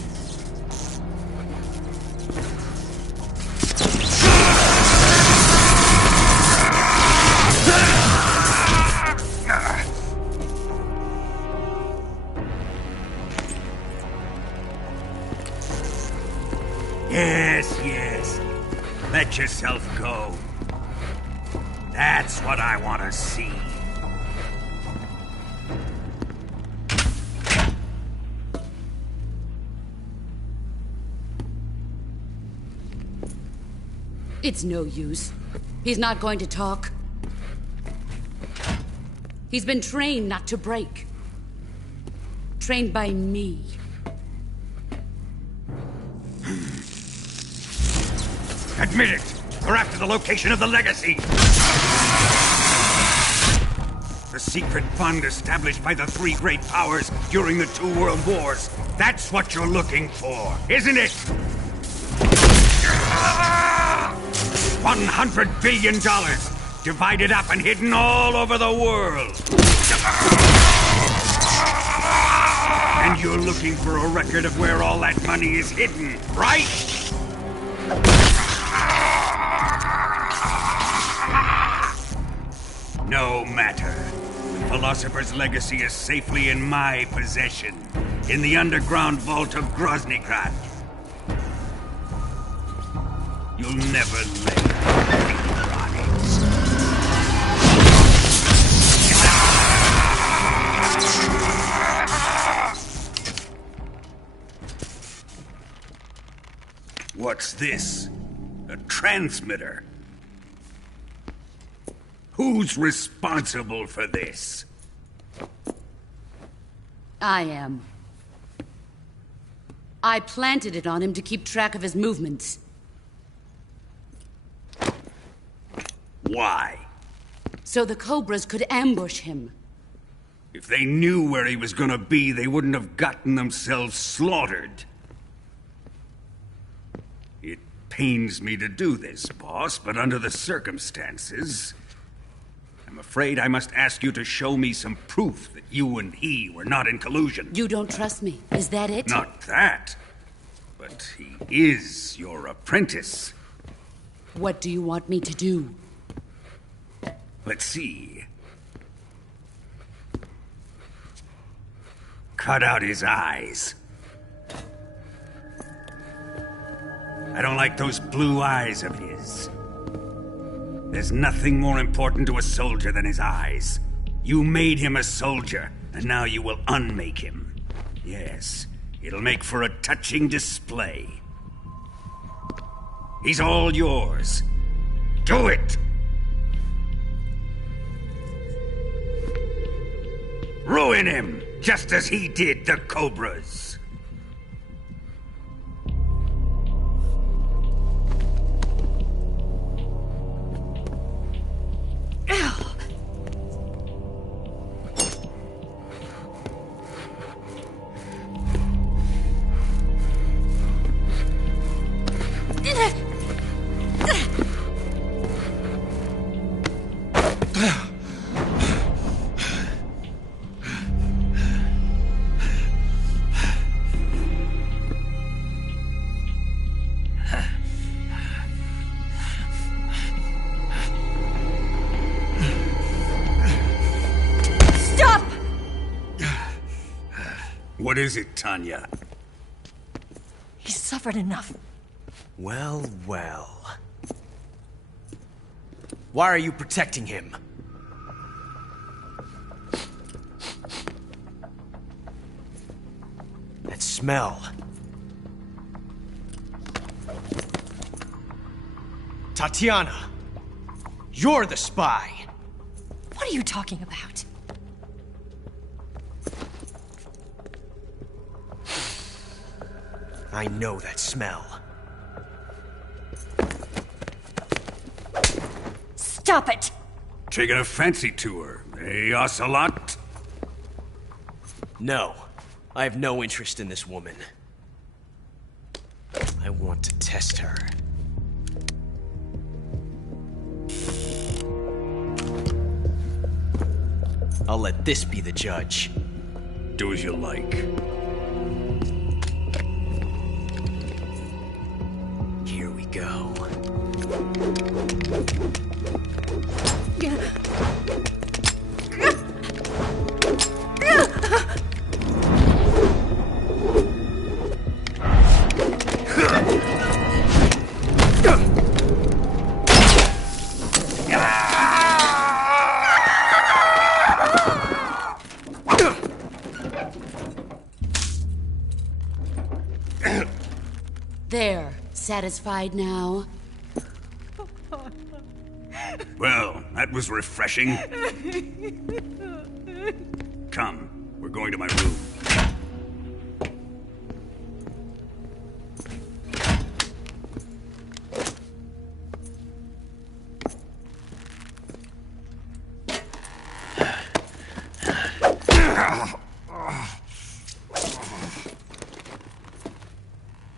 Yes. Let yourself go. That's what I want to see. It's no use. He's not going to talk. He's been trained not to break. Trained by me. Admit it! We're after the location of the Legacy! The secret fund established by the three great powers during the 2 world wars. That's what you're looking for, isn't it? $100 billion, divided up and hidden all over the world. And you're looking for a record of where all that money is hidden, right? No matter. The Philosopher's Legacy is safely in my possession, in the underground vault of Groznyj. You'll never lay a finger on it. What's this? A transmitter? Who's responsible for this? I am. I planted it on him to keep track of his movements. Why? So the Cobras could ambush him. If they knew where he was gonna be, they wouldn't have gotten themselves slaughtered. It pains me to do this, boss, but under the circumstances, I'm afraid I must ask you to show me some proof that you and he were not in collusion. You don't trust me, is that it? Not that, but he is your apprentice. What do you want me to do? Let's see. Cut out his eyes. I don't like those blue eyes of his. There's nothing more important to a soldier than his eyes. You made him a soldier, and now you will unmake him. Yes, it'll make for a touching display. He's all yours. Do it! Ruin him, just as he did the Cobras. What is it, Tanya? He's suffered enough. Well, well. Why are you protecting him? That smell. Tatiana! You're the spy! What are you talking about? I know that smell. Stop it! Taking a fancy to her, eh, Ocelot? No. I have no interest in this woman. I want to test her. I'll let this be the judge. Do as you like. Here we go. There. Satisfied now? Well, that was refreshing. Come, we're going to my room.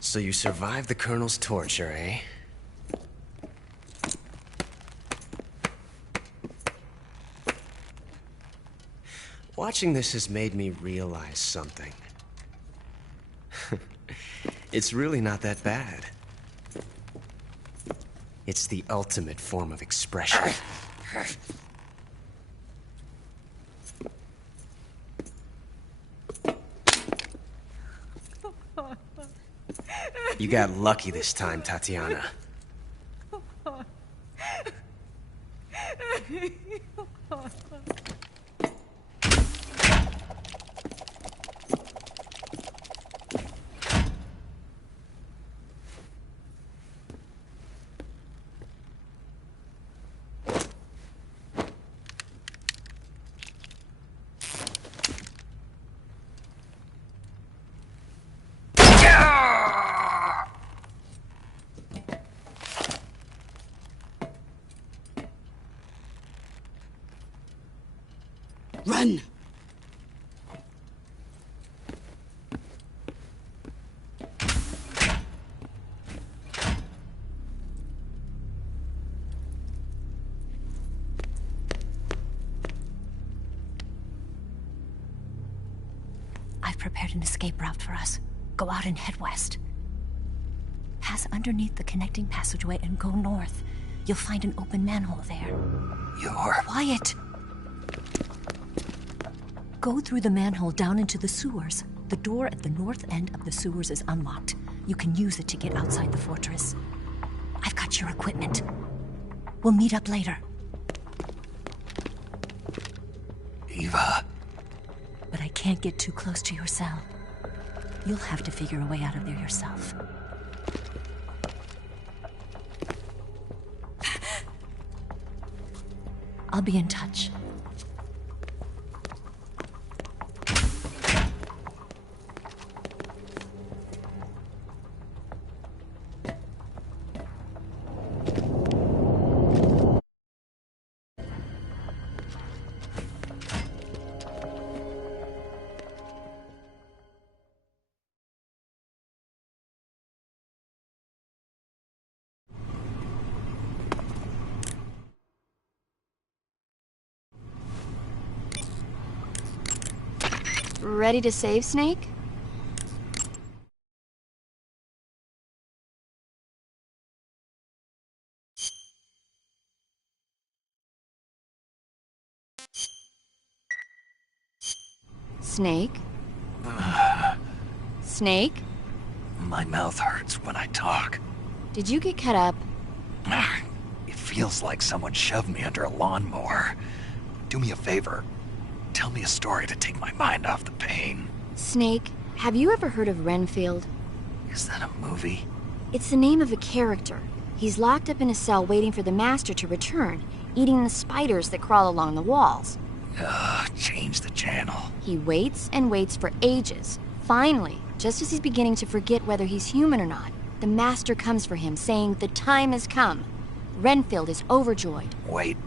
So you survived the Colonel's torture, eh? Watching this has made me realize something. It's really not that bad. It's the ultimate form of expression. You got lucky this time, Tatiana. Run! I've prepared an escape route for us. Go out and head west. Pass underneath the connecting passageway and go north. You'll find an open manhole there. You're... Quiet! Go through the manhole down into the sewers. The door at the north end of the sewers is unlocked. You can use it to get outside the fortress. I've got your equipment. We'll meet up later. Eva. But I can't get too close to your cell. You'll have to figure a way out of there yourself. I'll be in touch. Ready to save, Snake? Snake? Snake? My mouth hurts when I talk. Did you get cut up? It feels like someone shoved me under a lawnmower. Do me a favor. Tell me a story to take my mind off the pain. Snake, have you ever heard of Renfield? Is that a movie? It's the name of a character. He's locked up in a cell waiting for the master to return, eating the spiders that crawl along the walls. Change the channel. He waits and waits for ages. Finally, just as he's beginning to forget whether he's human or not, the master comes for him, saying the time has come. Renfield is overjoyed. Wait,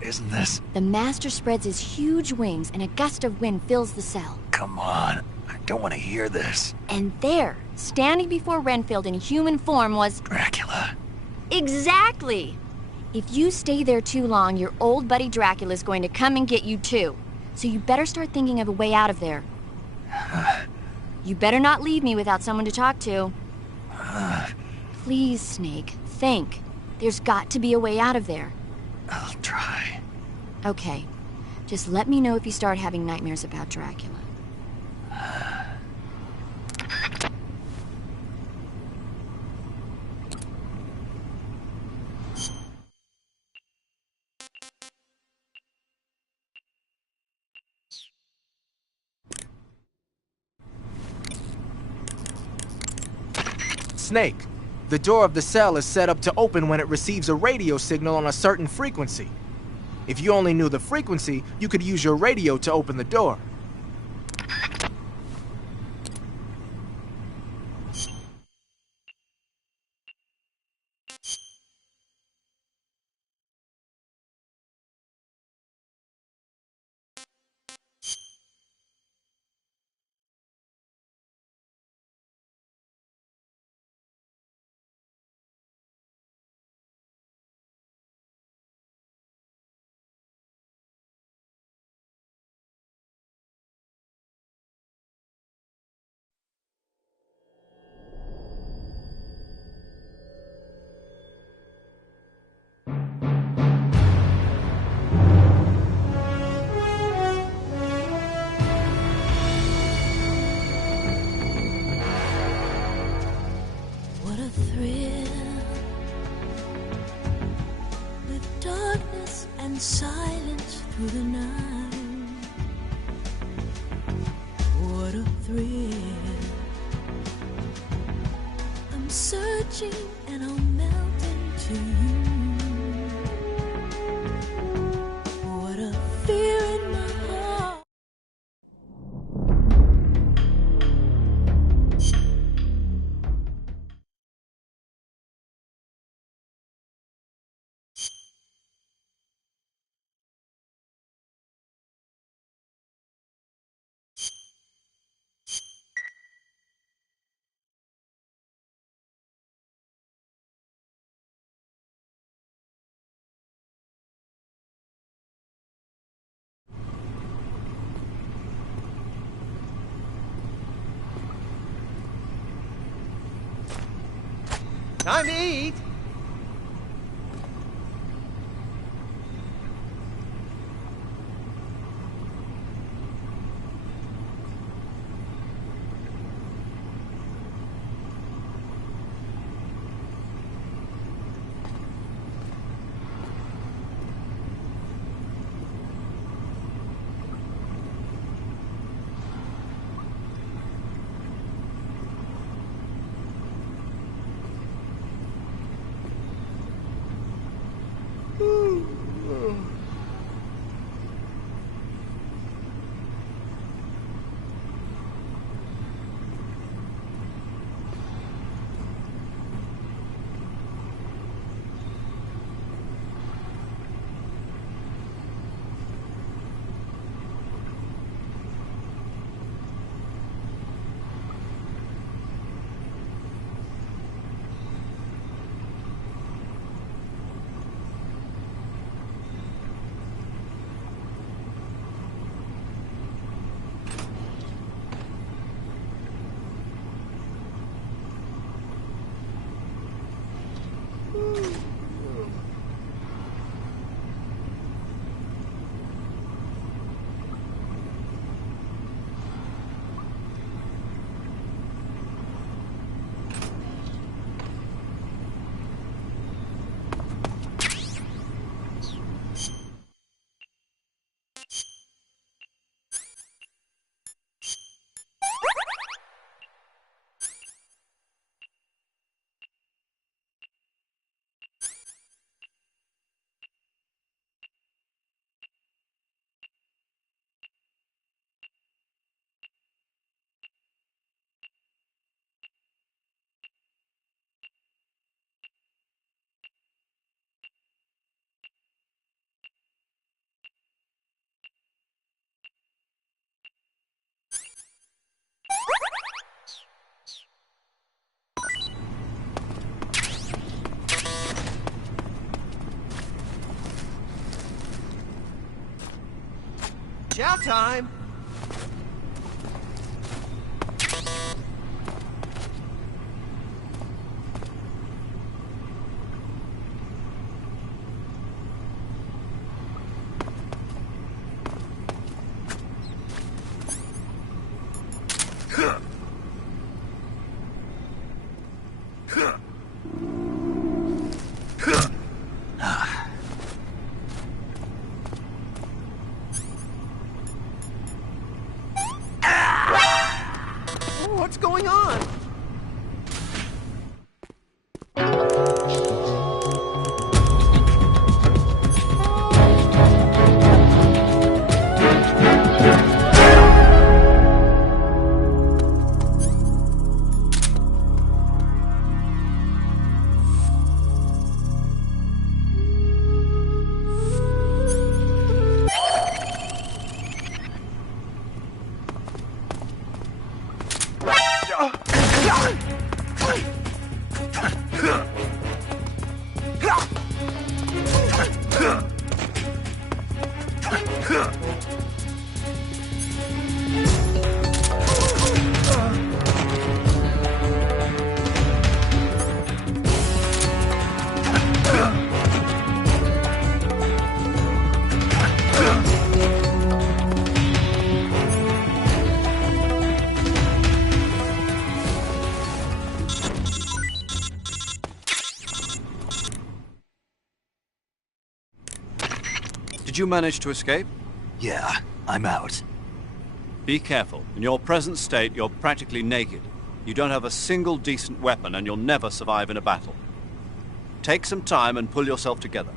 isn't this? The master spreads his huge wings and a gust of wind fills the cell. Come on, I don't want to hear this. And there, standing before Renfield in human form was... Dracula. Exactly! If you stay there too long, your old buddy Dracula's going to come and get you too. So you better start thinking of a way out of there. You better not leave me without someone to talk to. Please, Snake, think. There's got to be a way out of there. I'll try. Okay. Just let me know if you start having nightmares about Dracula. Snake, the door of the cell is set up to open when it receives a radio signal on a certain frequency. If you only knew the frequency, you could use your radio to open the door. What a thrill, with darkness and silence through the night. What a thrill, I'm searching and I'll melt into you. What a fear in my heart. Time to eat! Chow time! What's going on? Did you manage to escape? Yeah, I'm out. Be careful. In your present state, you're practically naked. You don't have a single decent weapon, and you'll never survive in a battle. Take some time and pull yourself together.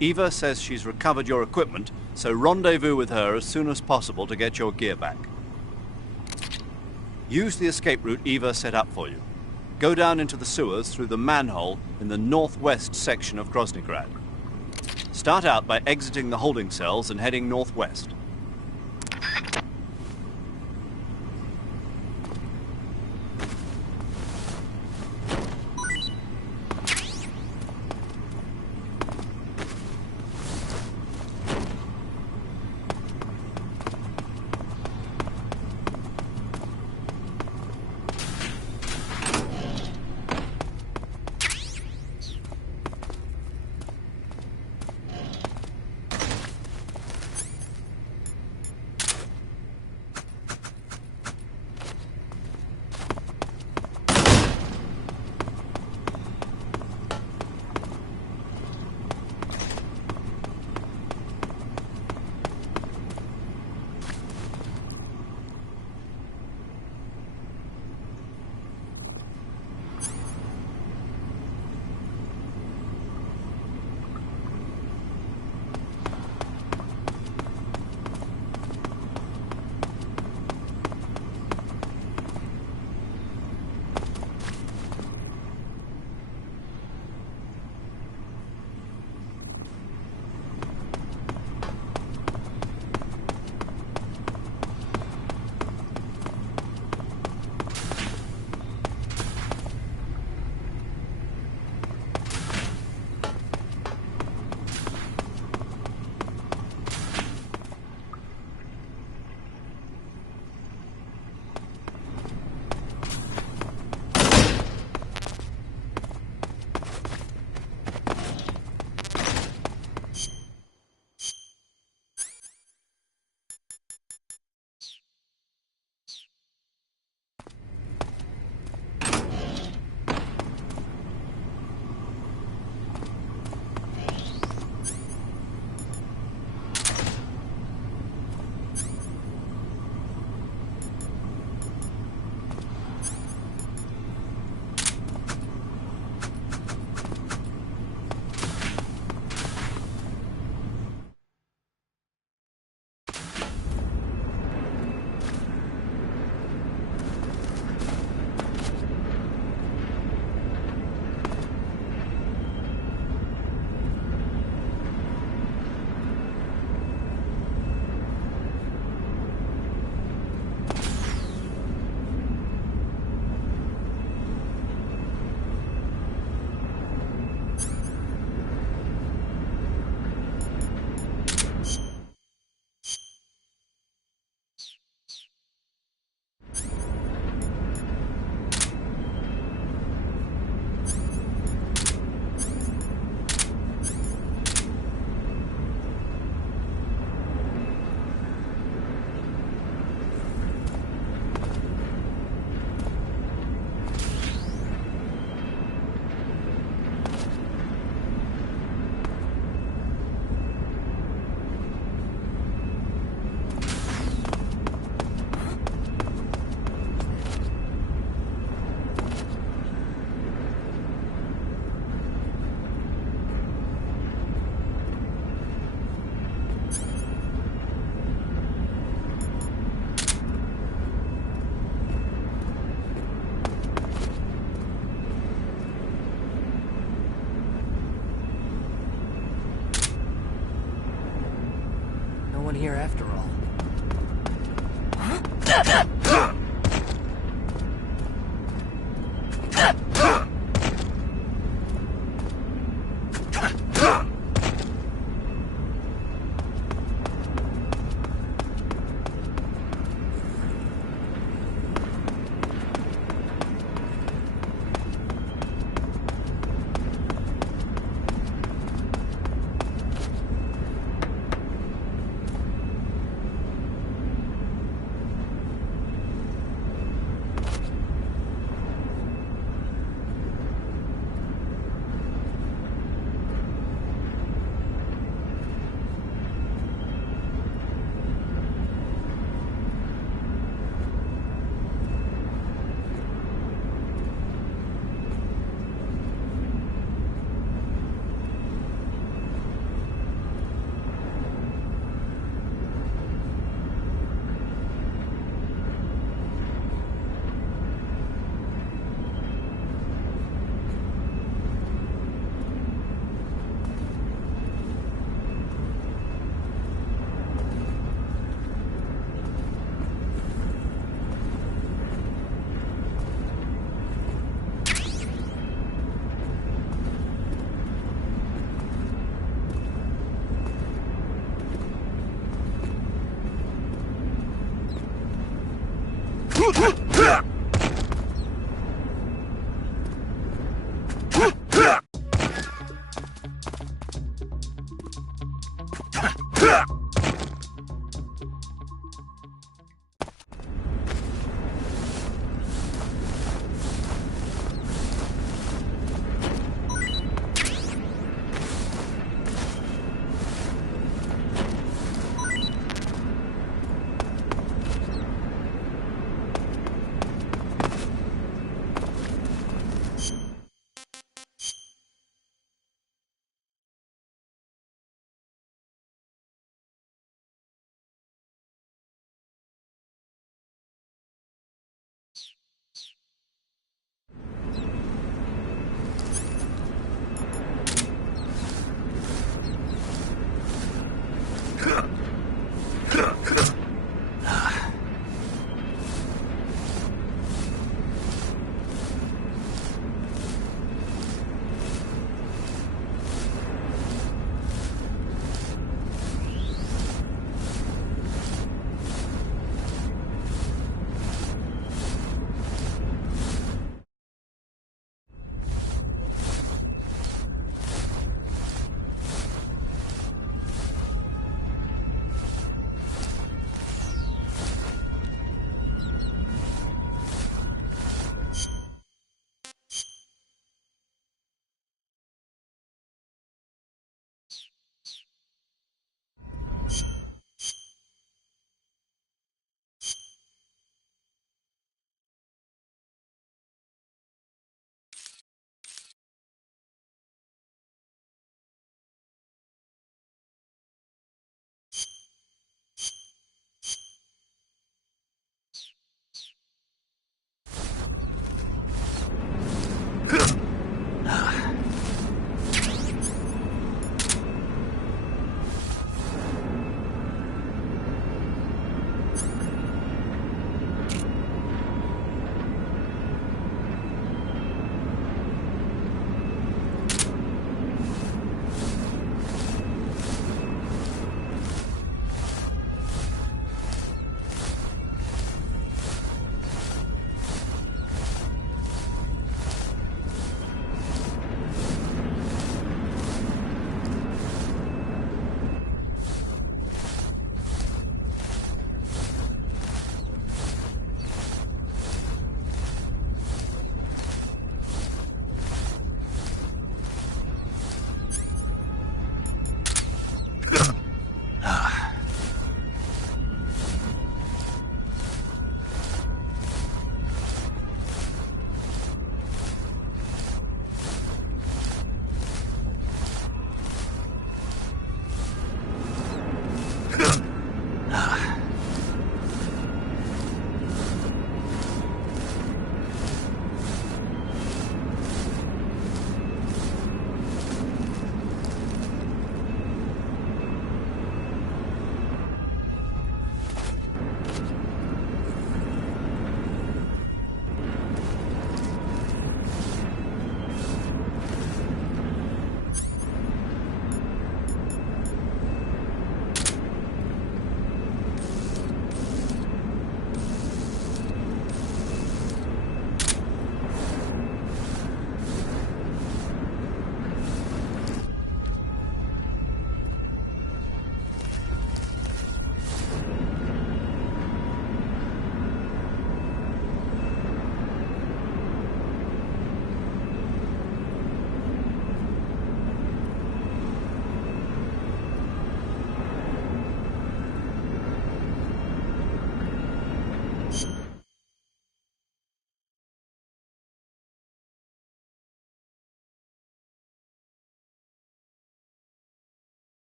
Eva says she's recovered your equipment, so rendezvous with her as soon as possible to get your gear back. Use the escape route Eva set up for you. Go down into the sewers through the manhole in the northwest section of Groznyj. Start out by exiting the holding cells and heading northwest. on here after all.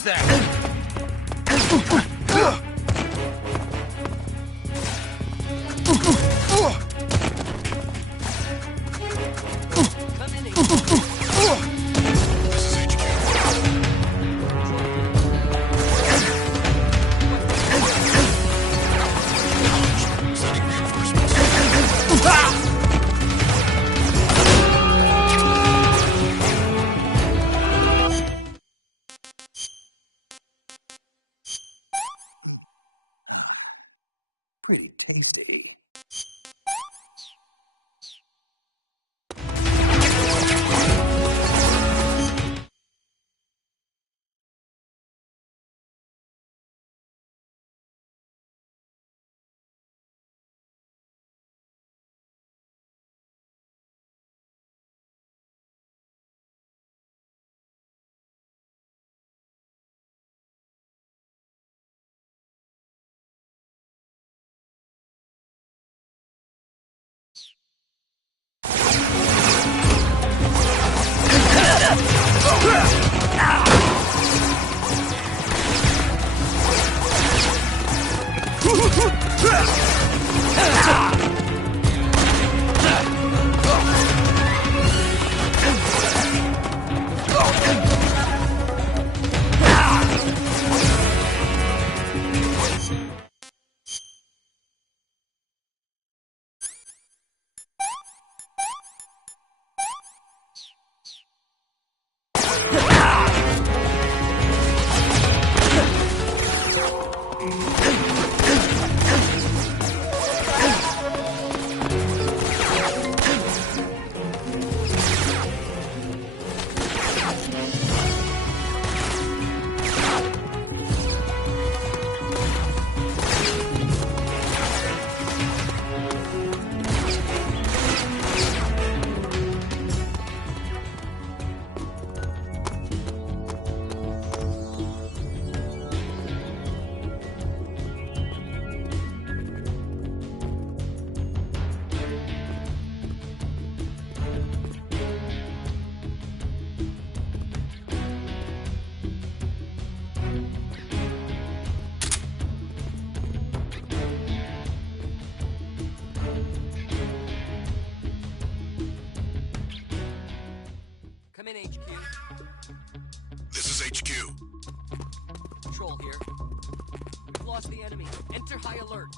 Who's that? Pretty tasty. Come in, HQ. This is HQ. Patrol here. We've lost the enemy. Enter high alert.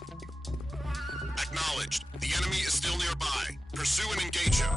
Acknowledged. The enemy is still nearby. Pursue and engage him.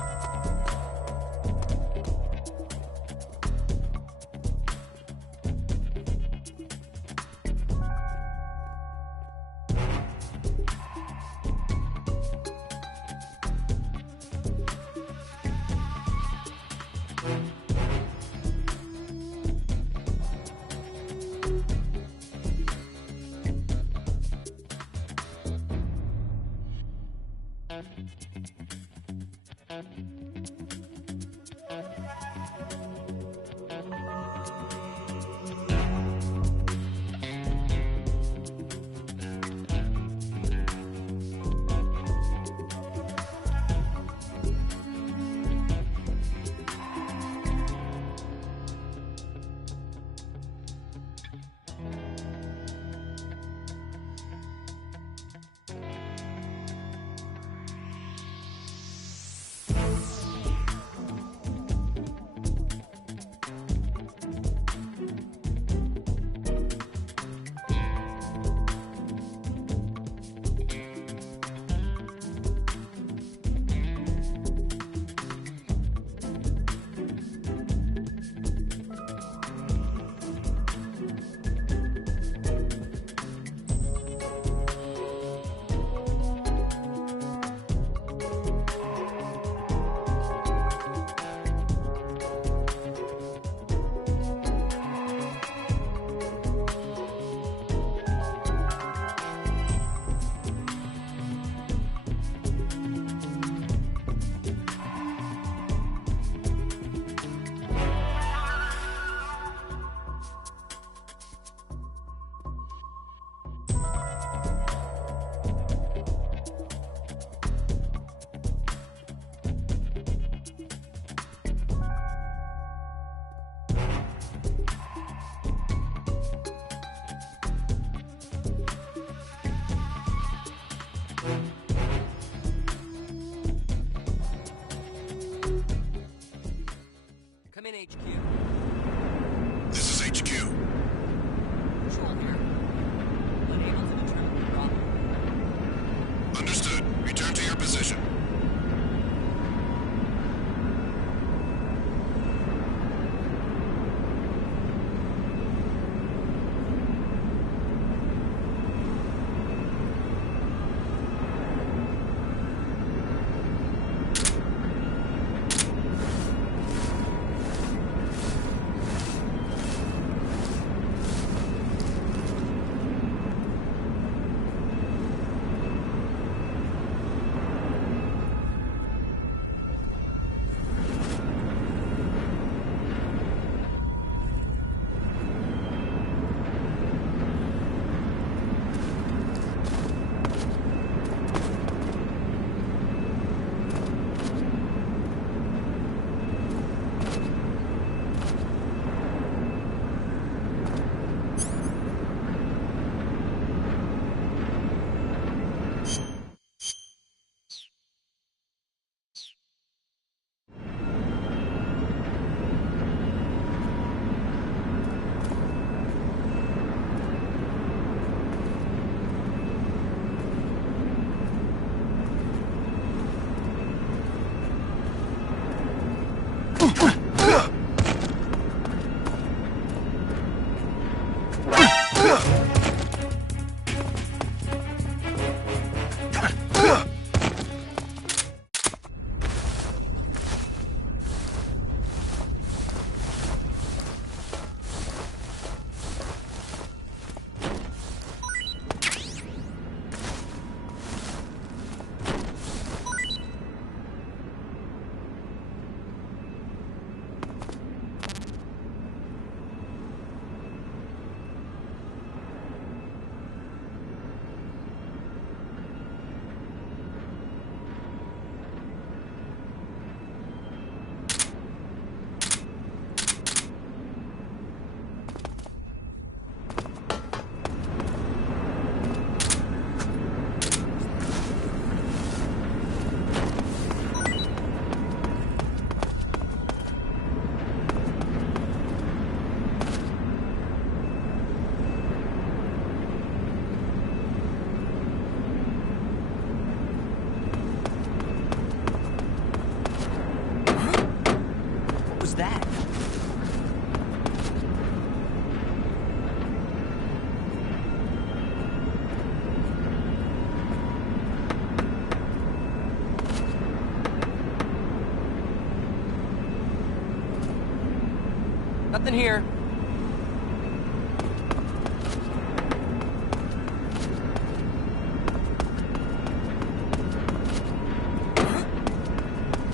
Nothing here.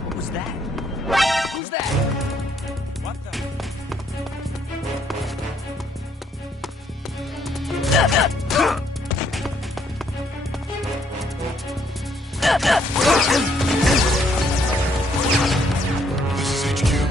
What was that? Who's that? What the? This is HQ.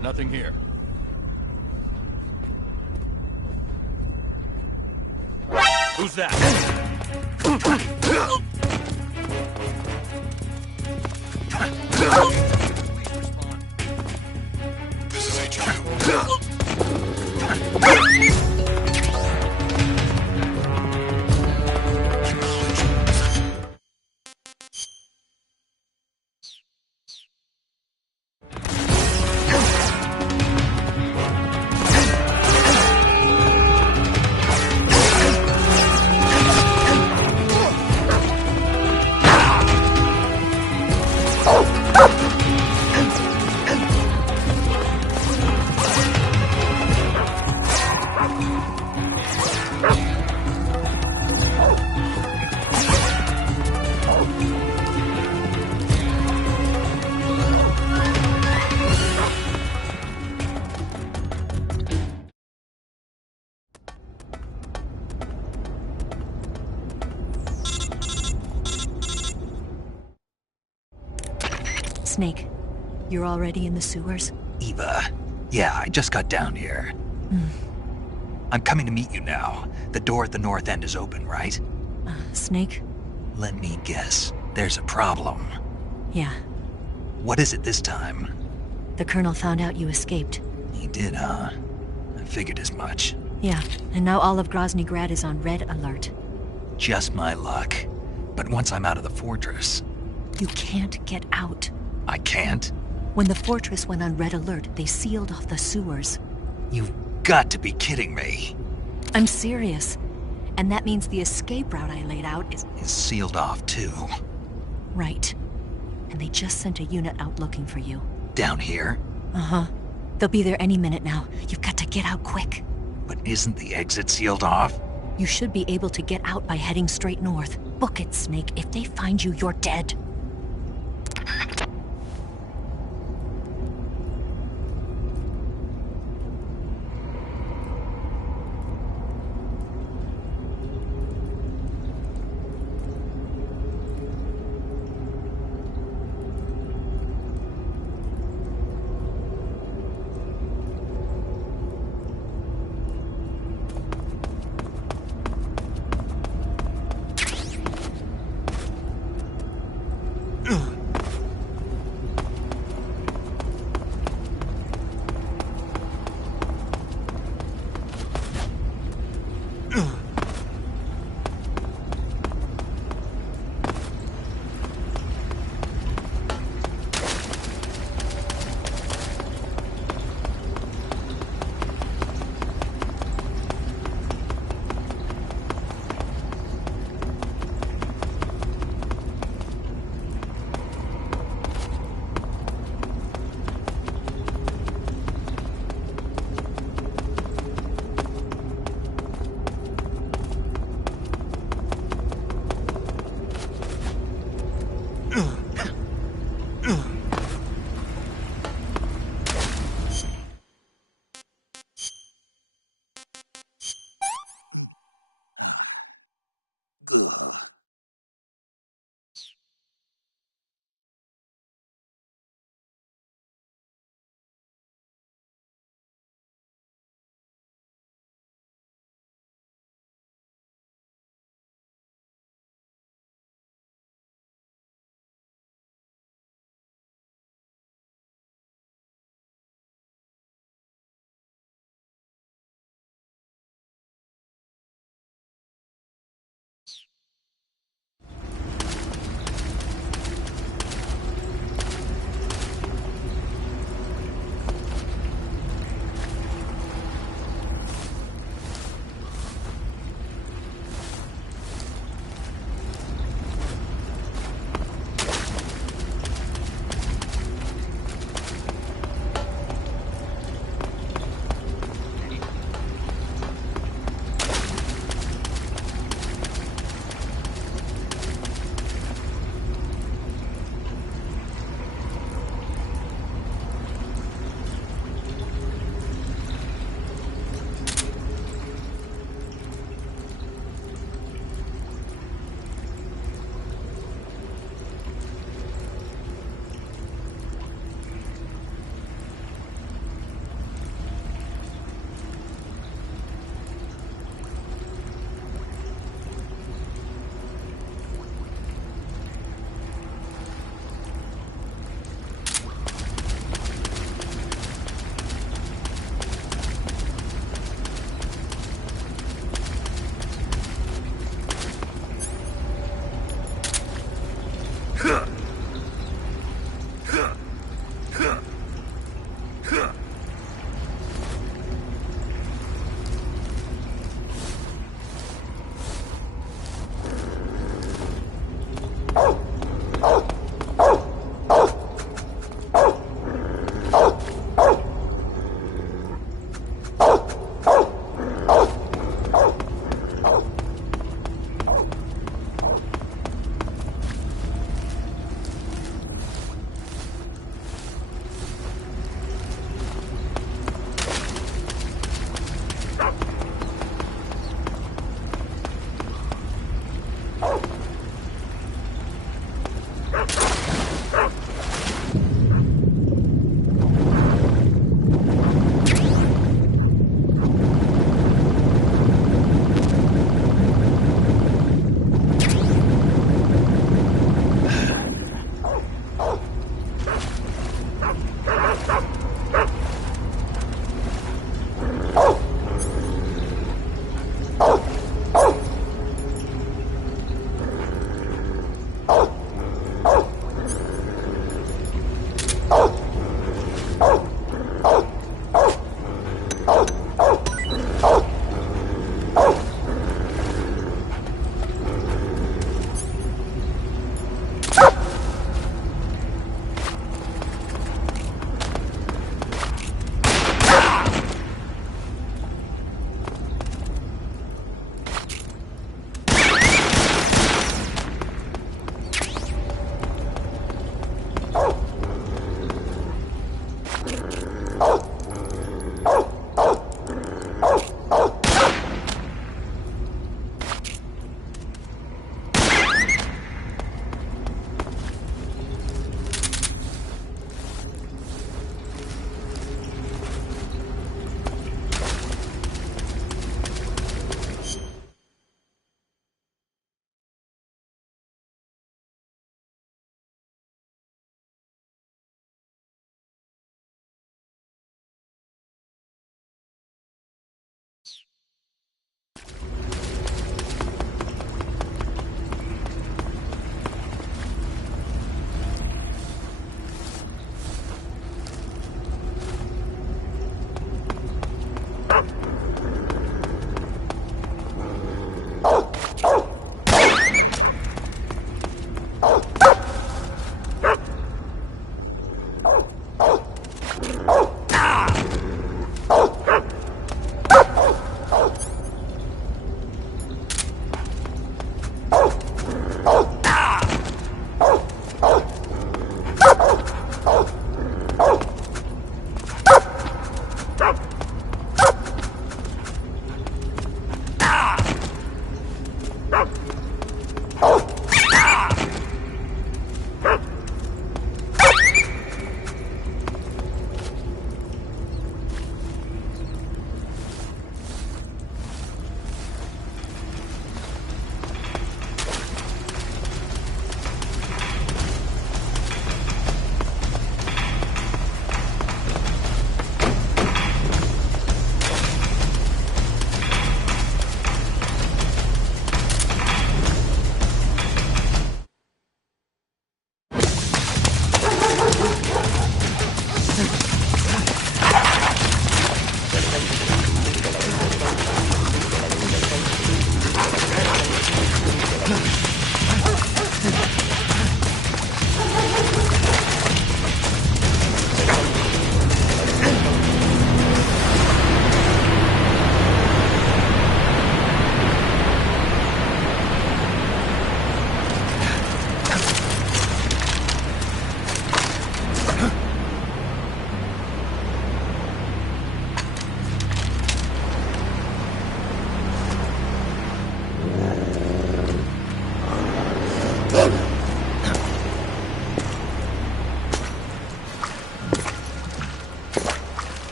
Nothing here. Who's that? This is HQ. Snake, you're already in the sewers? Eva. Yeah, I just got down here. I'm coming to meet you now. The door at the north end is open, right? Snake? Let me guess. There's a problem. Yeah. What is it this time? The Colonel found out you escaped. He did, huh? I figured as much. Yeah, and now all of Groznyj Grad is on red alert. Just my luck. But once I'm out of the fortress... You can't get out. I can't? When the fortress went on red alert, they sealed off the sewers. You've got to be kidding me. I'm serious. And that means the escape route I laid out is sealed off, too. Right. And they just sent a unit out looking for you. Down here? Uh-huh. They'll be there any minute now. You've got to get out quick. But isn't the exit sealed off? You should be able to get out by heading straight north. Book it, Snake. If they find you, you're dead.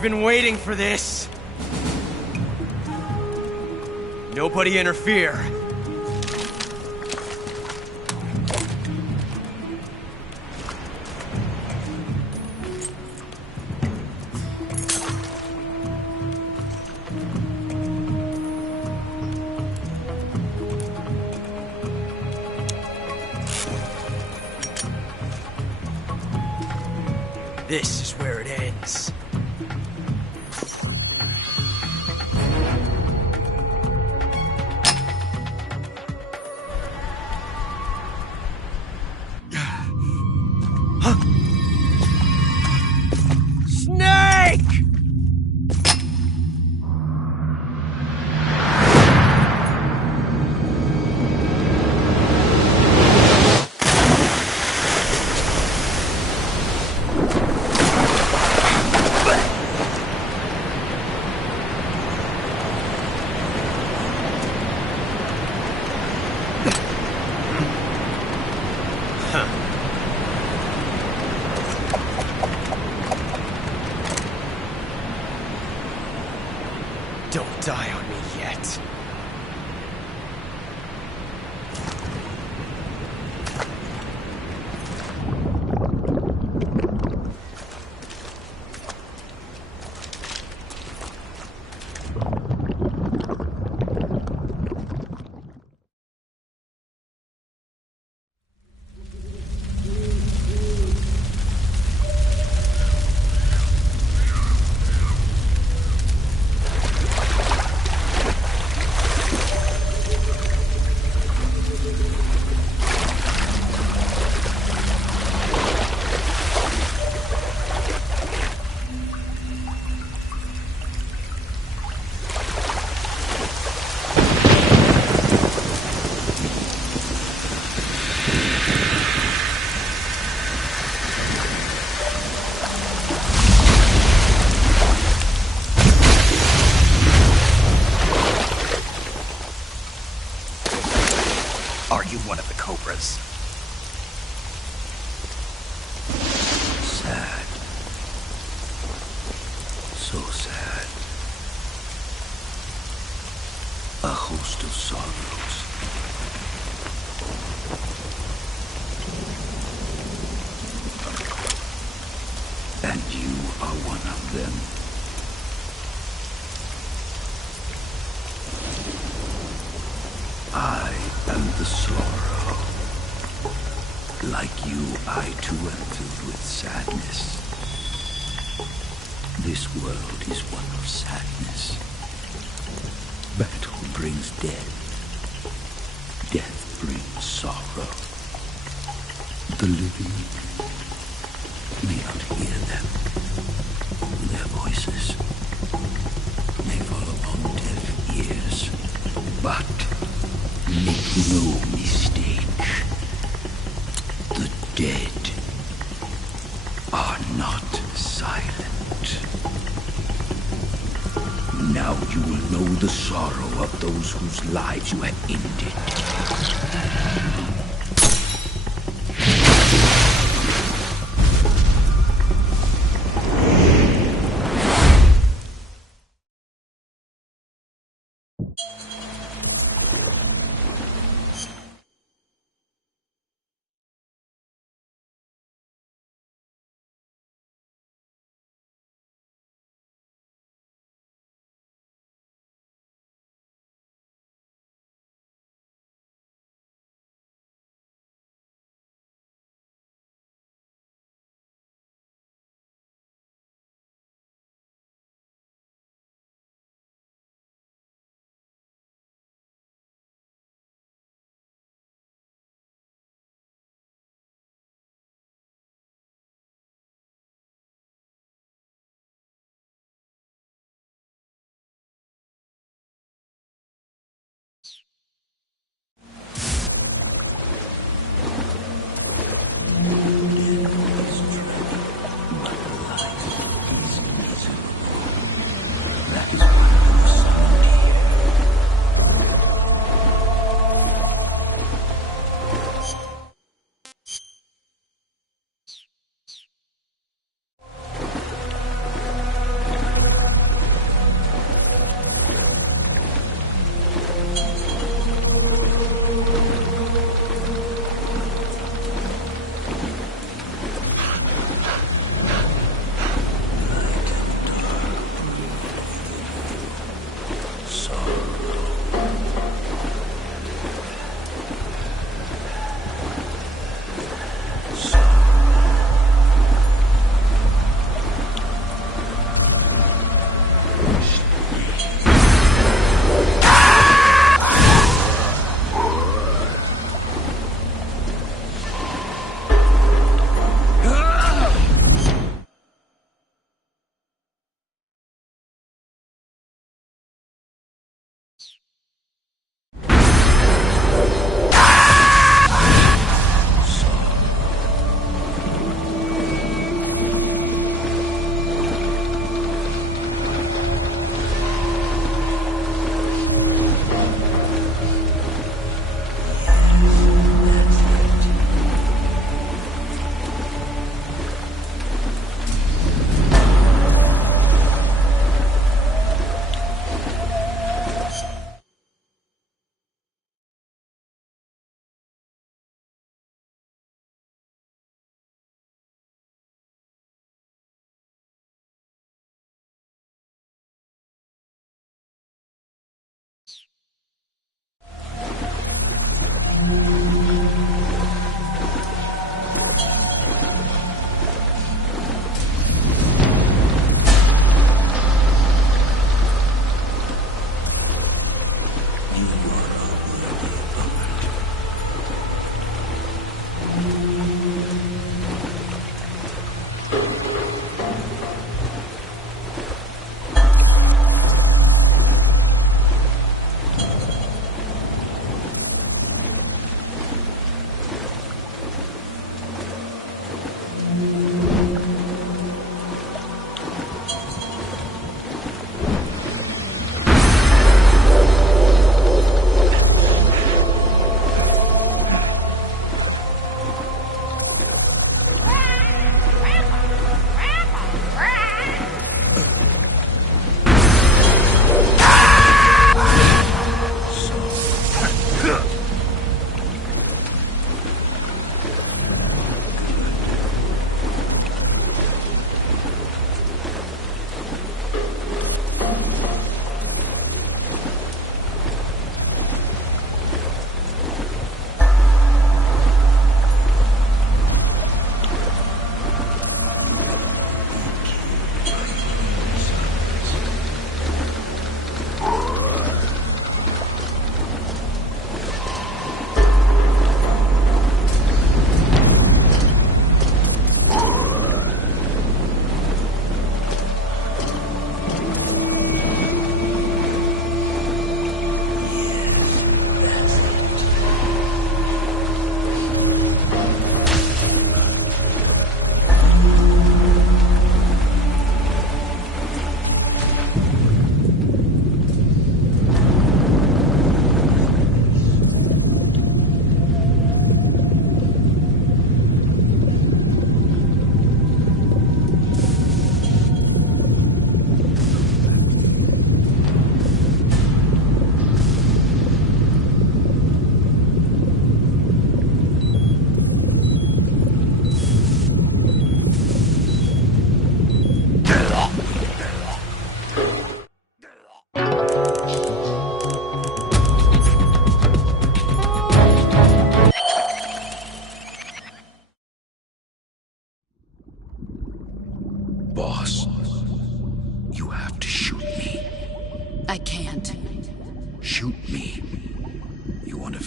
I've been waiting for this. Nobody interfere. This is where it ends. Snake! Don't die on me yet. Are you one of the Cobras? Sad. So sad. A host of sorrows. And you are one of them. I am the sorrow. Like you, I too am filled with sadness. This world is one of sadness. Battle brings death. Death brings sorrow. The living may not hear them. Their voices may fall upon deaf ears. But make no mistake, the dead are not silent. Now you will know the sorrow of those whose lives you have ended.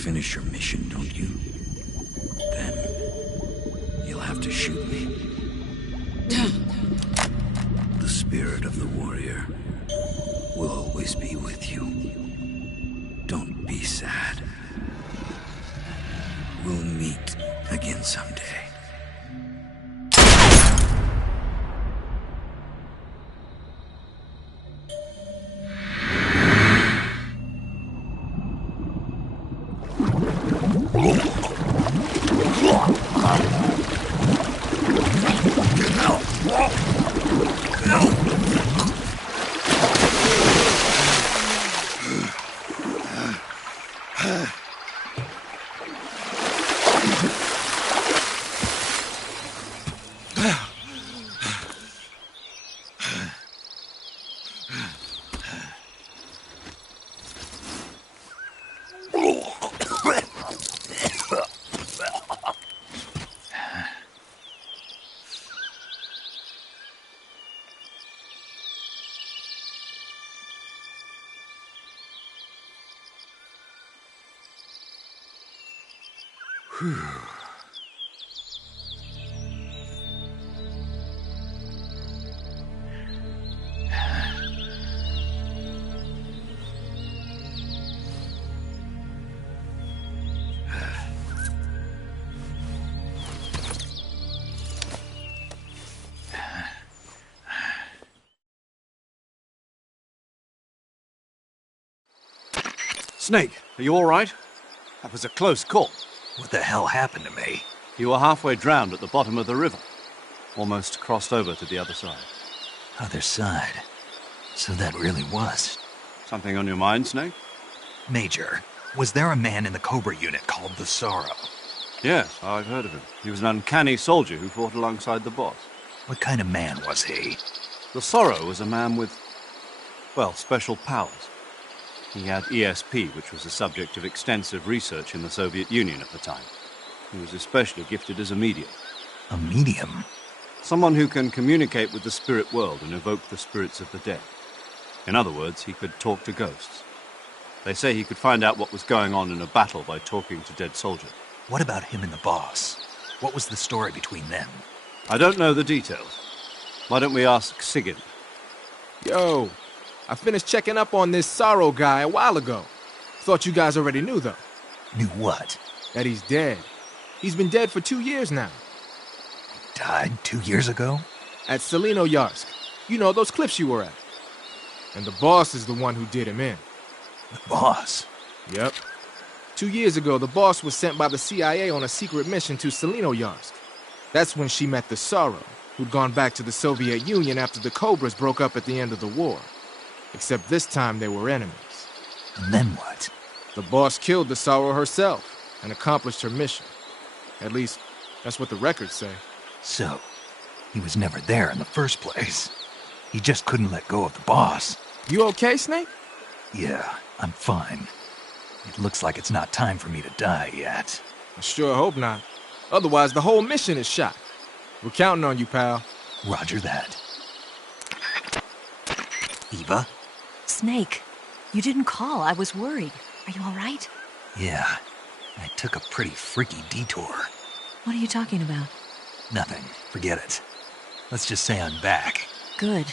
finish your mission, don't you? Then you'll have to shoot me. The spirit of the warrior will always be with you. Don't be sad. We'll meet again someday. Snake, are you all right? That was a close call. What the hell happened to me? You were halfway drowned at the bottom of the river. Almost crossed over to the other side. Other side? So that really was. Something on your mind, Snake? Major, was there a man in the Cobra unit called the Sorrow? Yes, I've heard of him. He was an uncanny soldier who fought alongside the boss. What kind of man was he? The Sorrow was a man with, well, special powers. He had ESP, which was the subject of extensive research in the Soviet Union at the time. He was especially gifted as a medium. A medium? Someone who can communicate with the spirit world and evoke the spirits of the dead. In other words, he could talk to ghosts. They say he could find out what was going on in a battle by talking to dead soldiers. What about him and the boss? What was the story between them? I don't know the details. Why don't we ask Sigurd? Yo, I finished checking up on this Sorrow guy a while ago. Thought you guys already knew, though. Knew what? That he's dead. He's been dead for 2 years now. Died 2 years ago? At Selino-Yarsk. You know, those cliffs you were at. And the boss is the one who did him in. The boss? Yep. 2 years ago, the boss was sent by the CIA on a secret mission to Selino-Yarsk. That's when she met the Sorrow, who'd gone back to the Soviet Union after the Cobras broke up at the end of the war. Except this time they were enemies. And then what? The boss killed the Sorrow herself and accomplished her mission. At least, that's what the records say. So, he was never there in the first place. He just couldn't let go of the boss. You okay, Snake? Yeah, I'm fine. It looks like it's not time for me to die yet. I sure hope not. Otherwise, the whole mission is shot. We're counting on you, pal. Roger that. Eva? Snake, you didn't call. I was worried. Are you all right? Yeah, I took a pretty freaky detour. What are you talking about? Nothing. Forget it. Let's just say I'm back. Good.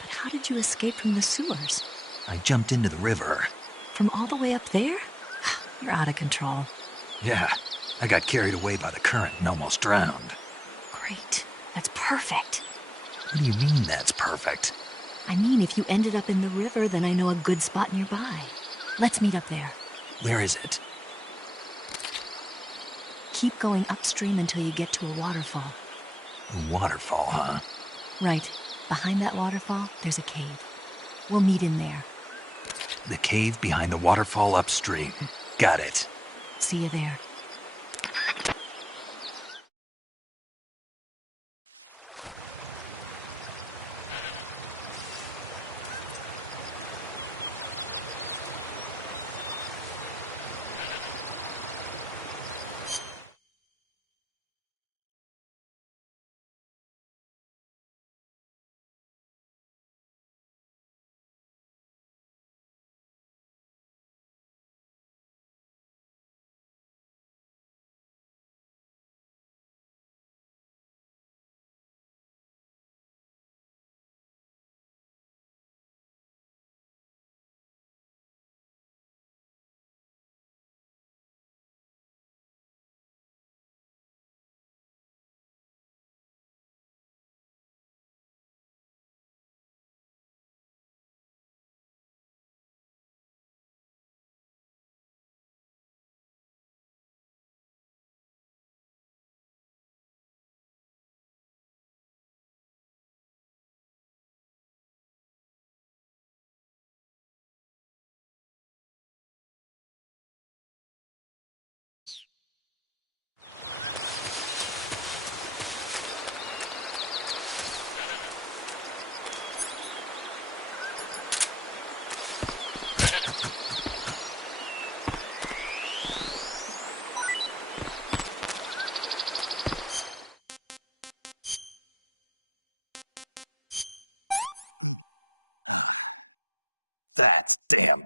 But how did you escape from the sewers? I jumped into the river. From all the way up there? You're out of control. Yeah, I got carried away by the current and almost drowned. Great. That's perfect. What do you mean that's perfect? I mean, if you ended up in the river, then I know a good spot nearby. Let's meet up there. Where is it? Keep going upstream until you get to a waterfall. A waterfall, huh? Right. Behind that waterfall, there's a cave. We'll meet in there. The cave behind the waterfall upstream. Got it. See you there.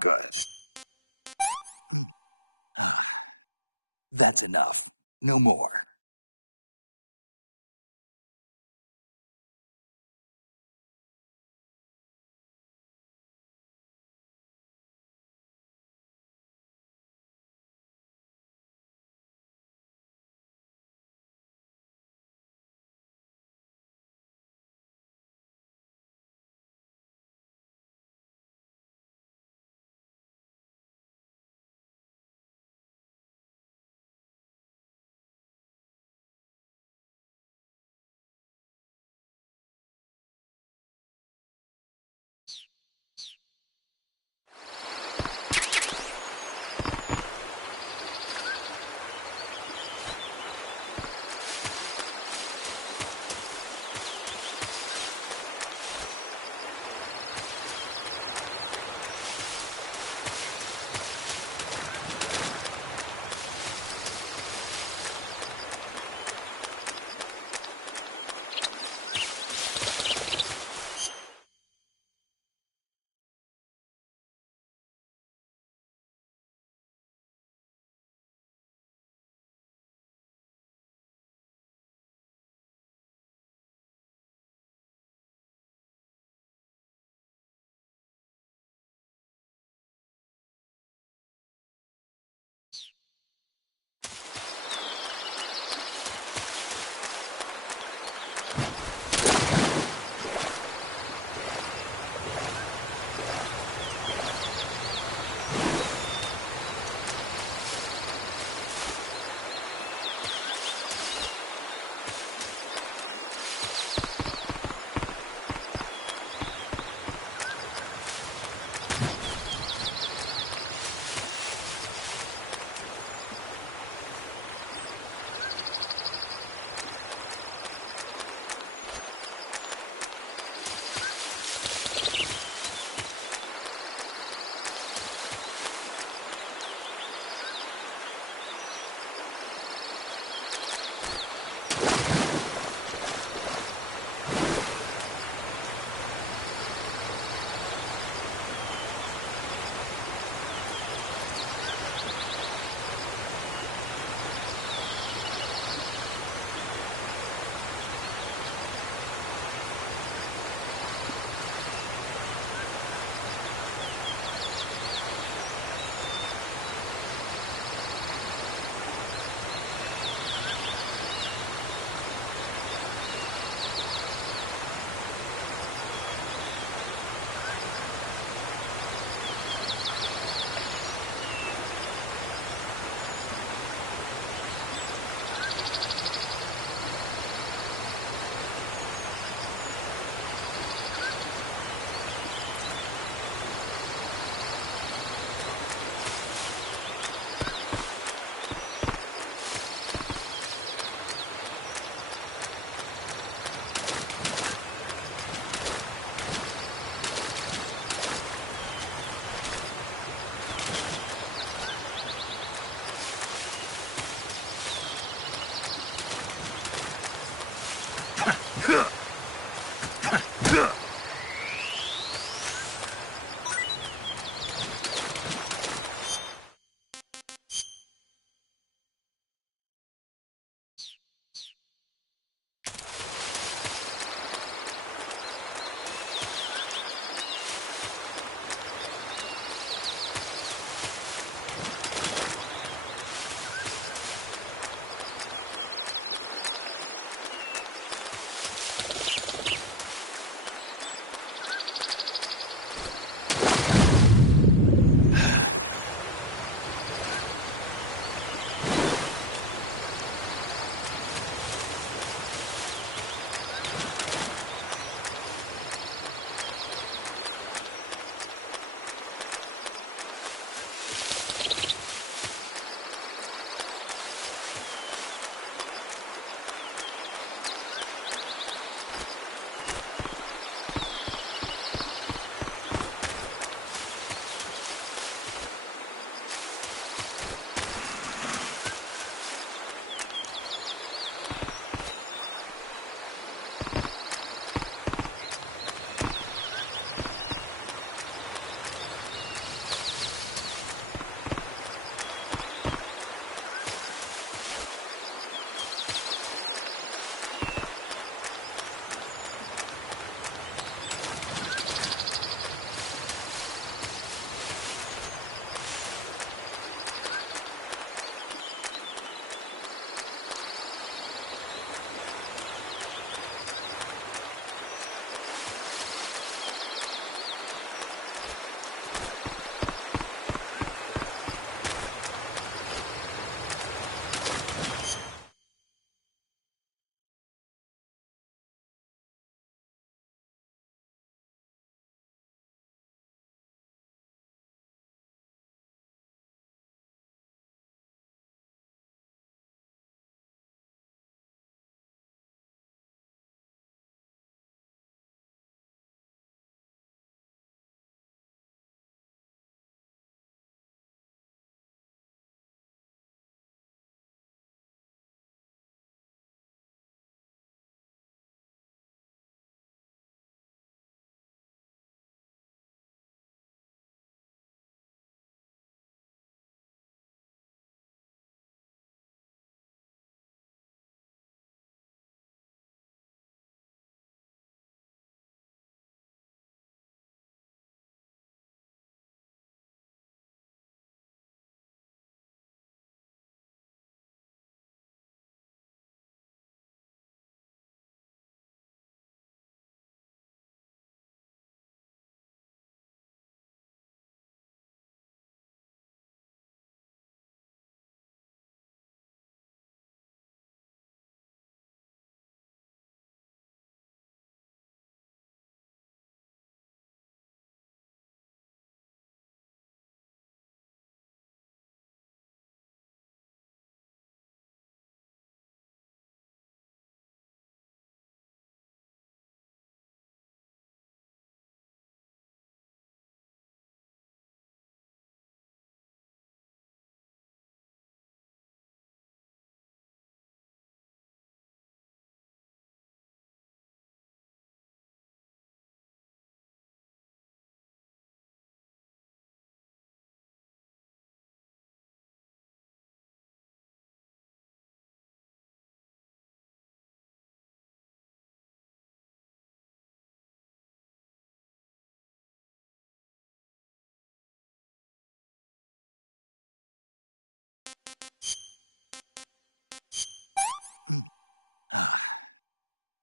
good. That's enough. No more.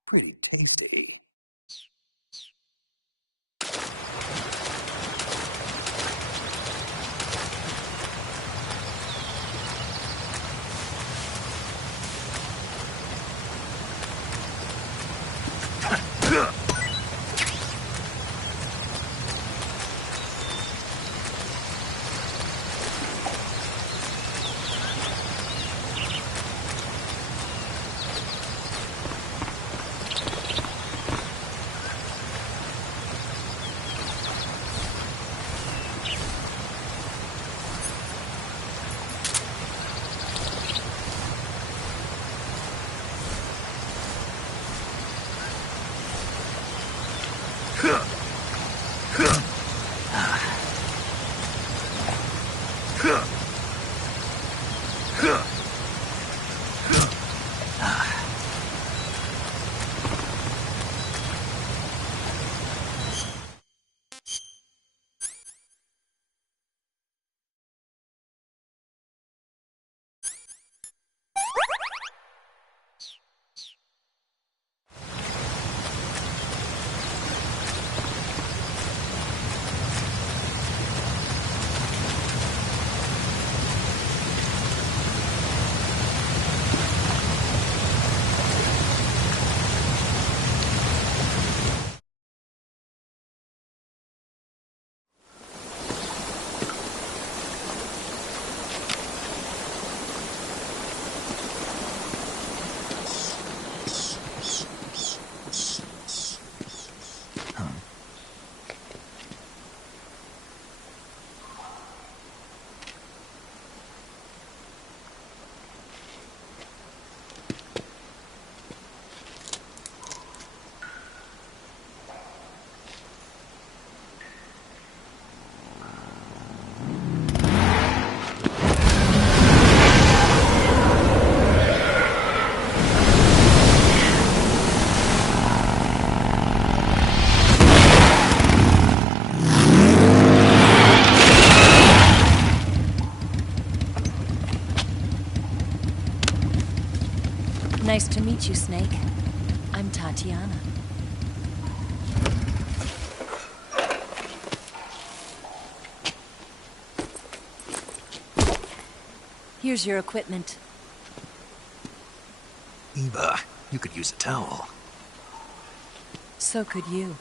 pretty tasty. Nice to meet you, Snake. I'm Tatiana. Here's your equipment. Eva, you could use a towel. So could you.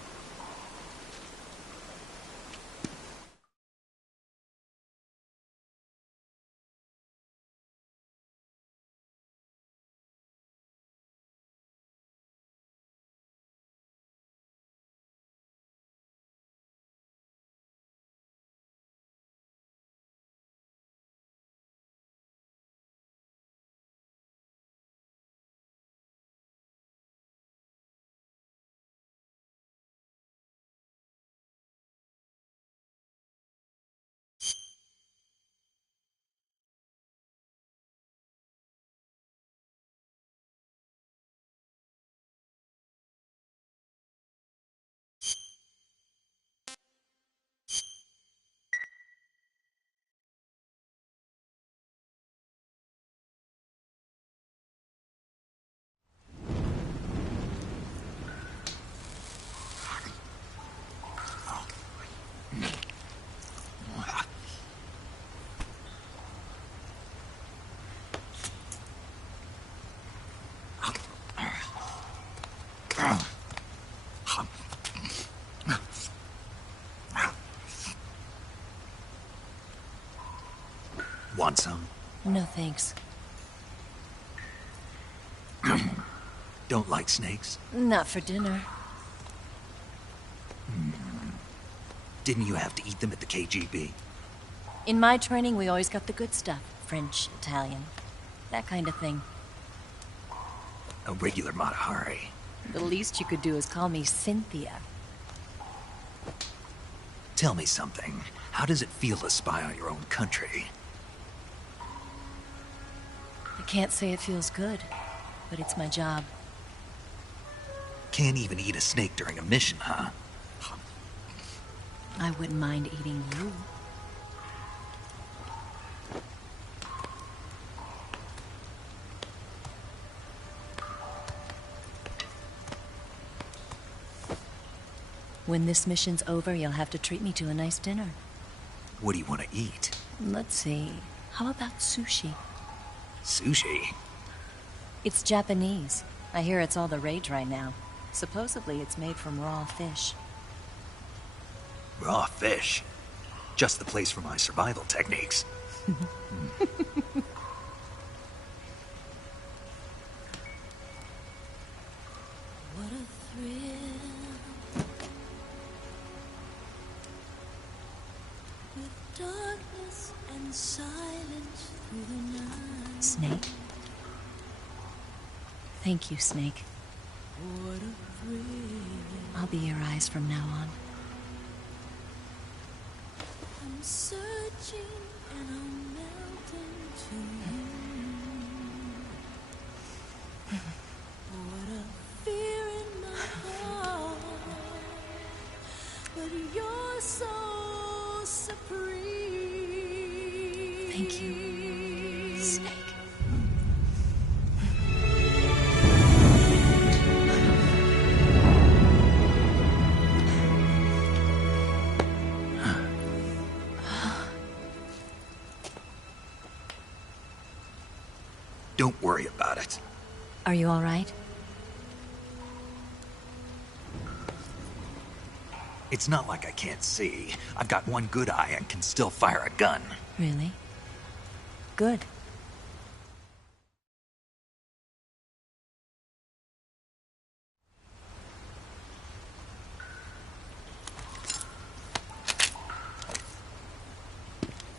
Want some? No thanks. Don't like snakes? Not for dinner. Didn't you have to eat them at the KGB? In my training, we always got the good stuff. French, Italian, that kind of thing. A regular Matahari. The least you could do is call me Cynthia. Tell me something. How does it feel to spy on your own country? I can't say it feels good, but it's my job. Can't even eat a snake during a mission, huh? I wouldn't mind eating you. When this mission's over, you'll have to treat me to a nice dinner. What do you want to eat? Let's see. How about sushi? Sushi? It's Japanese. I hear it's all the rage right now. Supposedly it's made from raw fish. Raw fish? Just the place for my survival techniques. What a thrill. With darkness and silence through the night. Snake? Thank you, Snake. What a thrill. I'll be your eyes from now on. I'm searching and I'm melting to you. What a fear in my heart, but you're so supreme. Thank you, Snake. Don't worry about it. Are you all right? It's not like I can't see. I've got one good eye and can still fire a gun. Really? Good.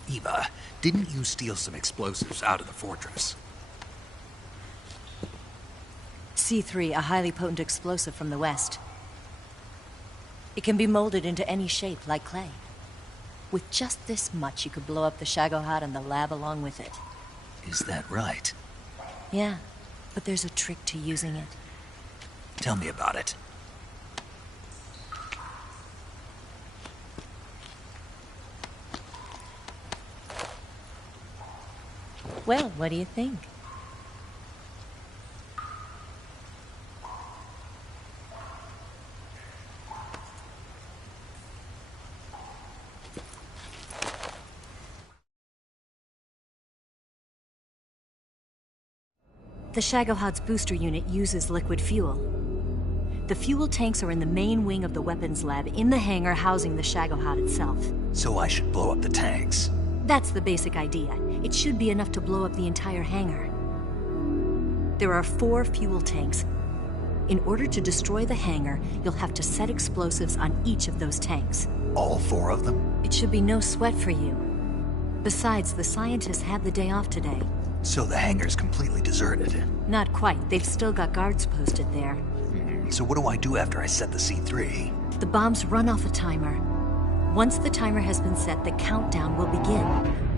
Eva, didn't you steal some explosives out of the fortress? C3, a highly potent explosive from the west. It can be molded into any shape, like clay. With just this much, you could blow up the Shagohod and the lab along with it. Is that right? Yeah, but there's a trick to using it. Tell me about it. Well, what do you think? The Shagohod's booster unit uses liquid fuel. The fuel tanks are in the main wing of the weapons lab in the hangar housing the Shagohod itself. So I should blow up the tanks. That's the basic idea. It should be enough to blow up the entire hangar. There are 4 fuel tanks. In order to destroy the hangar, you'll have to set explosives on each of those tanks. All 4 of them? It should be no sweat for you. Besides, the scientists had the day off today. So the hangar's completely deserted. Not quite. They've still got guards posted there. So what do I do after I set the C3? The bombs run off a timer. Once the timer has been set, the countdown will begin.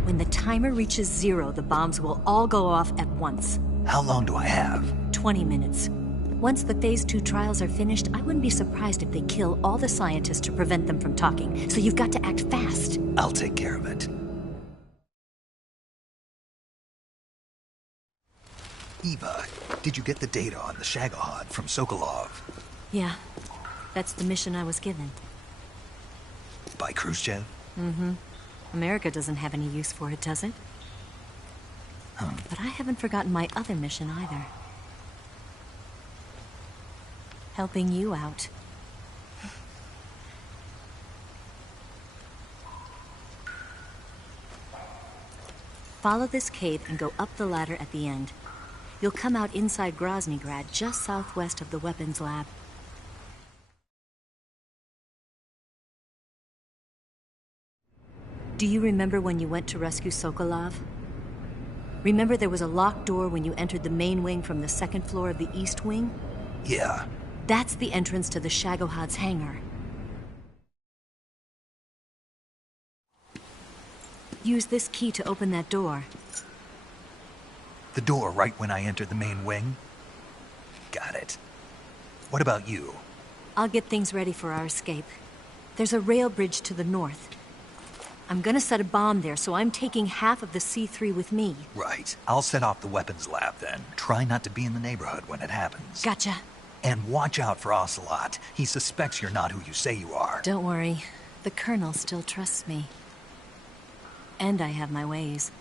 When the timer reaches 0, the bombs will all go off at once. How long do I have? 20 minutes. Once the Phase 2 trials are finished, I wouldn't be surprised if they kill all the scientists to prevent them from talking. So you've got to act fast. I'll take care of it. Eva, did you get the data on the Shagohod from Sokolov? Yeah, that's the mission I was given. By Khrushchev? Mm-hmm. America doesn't have any use for it, does it? But I haven't forgotten my other mission either. Helping you out. Follow this cave and go up the ladder at the end. You'll come out inside Groznyj Grad, just southwest of the weapons lab. Do you remember when you went to rescue Sokolov? Remember there was a locked door when you entered the main wing from the 2nd floor of the east wing? Yeah. That's the entrance to the Shagohod's hangar. Use this key to open that door. The door right when I entered the main wing? Got it. What about you? I'll get things ready for our escape. There's a rail bridge to the north. I'm gonna set a bomb there, so I'm taking half of the C3 with me. Right. I'll set off the weapons lab then. Try not to be in the neighborhood when it happens. Gotcha. And watch out for Ocelot. He suspects you're not who you say you are. Don't worry. The Colonel still trusts me. And I have my ways.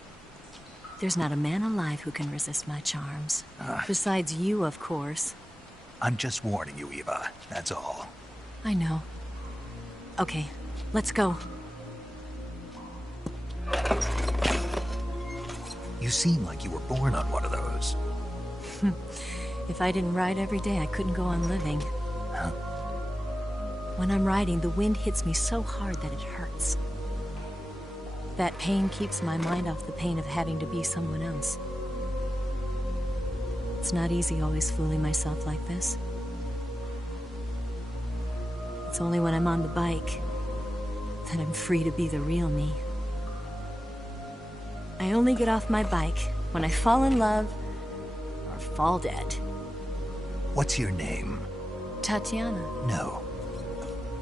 There's not a man alive who can resist my charms. Besides you, of course. I'm just warning you, Eva. That's all. I know. Okay, let's go. You seem like you were born on one of those. If I didn't ride every day, I couldn't go on living. Huh? When I'm riding, the wind hits me so hard that it hurts. That pain keeps my mind off the pain of having to be someone else. It's not easy always fooling myself like this. It's only when I'm on the bike that I'm free to be the real me. I only get off my bike when I fall in love or fall dead. What's your name? Tatiana. No.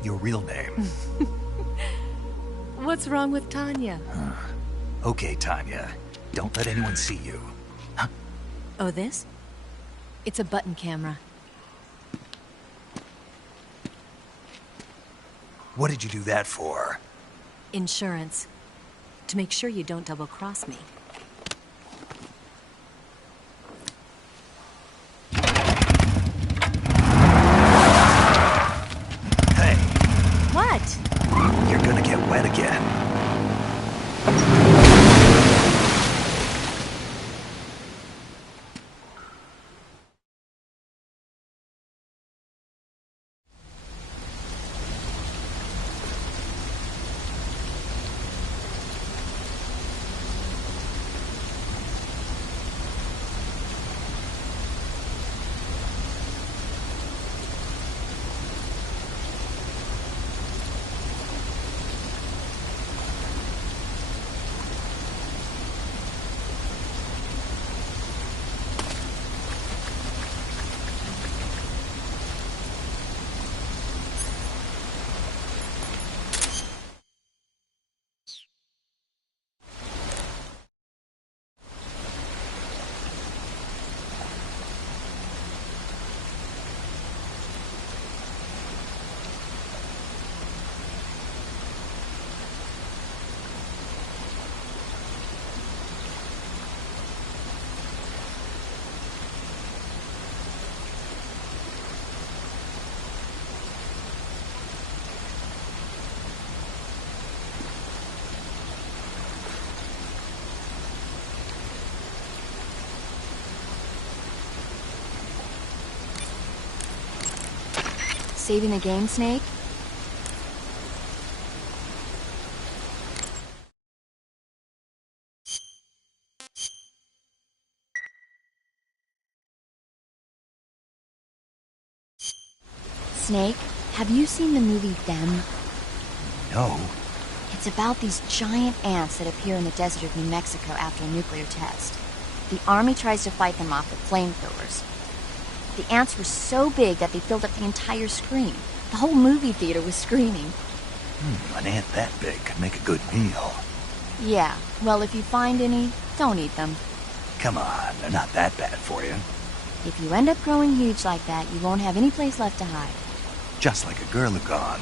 Your real name. What's wrong with Tanya? Okay, Tanya. Don't let anyone see you. Huh? Oh, this? It's a button camera. What did you do that for? Insurance. To make sure you don't double-cross me. Hey. What? You're gonna get wet again. Saving the game, Snake? Snake, have you seen the movie Them? No. It's about these giant ants that appear in the desert of New Mexico after a nuclear test. The army tries to fight them off with flamethrowers. The ants were so big that they filled up the entire screen. The whole movie theater was screaming. An ant that big could make a good meal. Yeah, well, if you find any, don't eat them. Come on, they're not that bad for you. If you end up growing huge like that, you won't have any place left to hide. Just like a girl gone.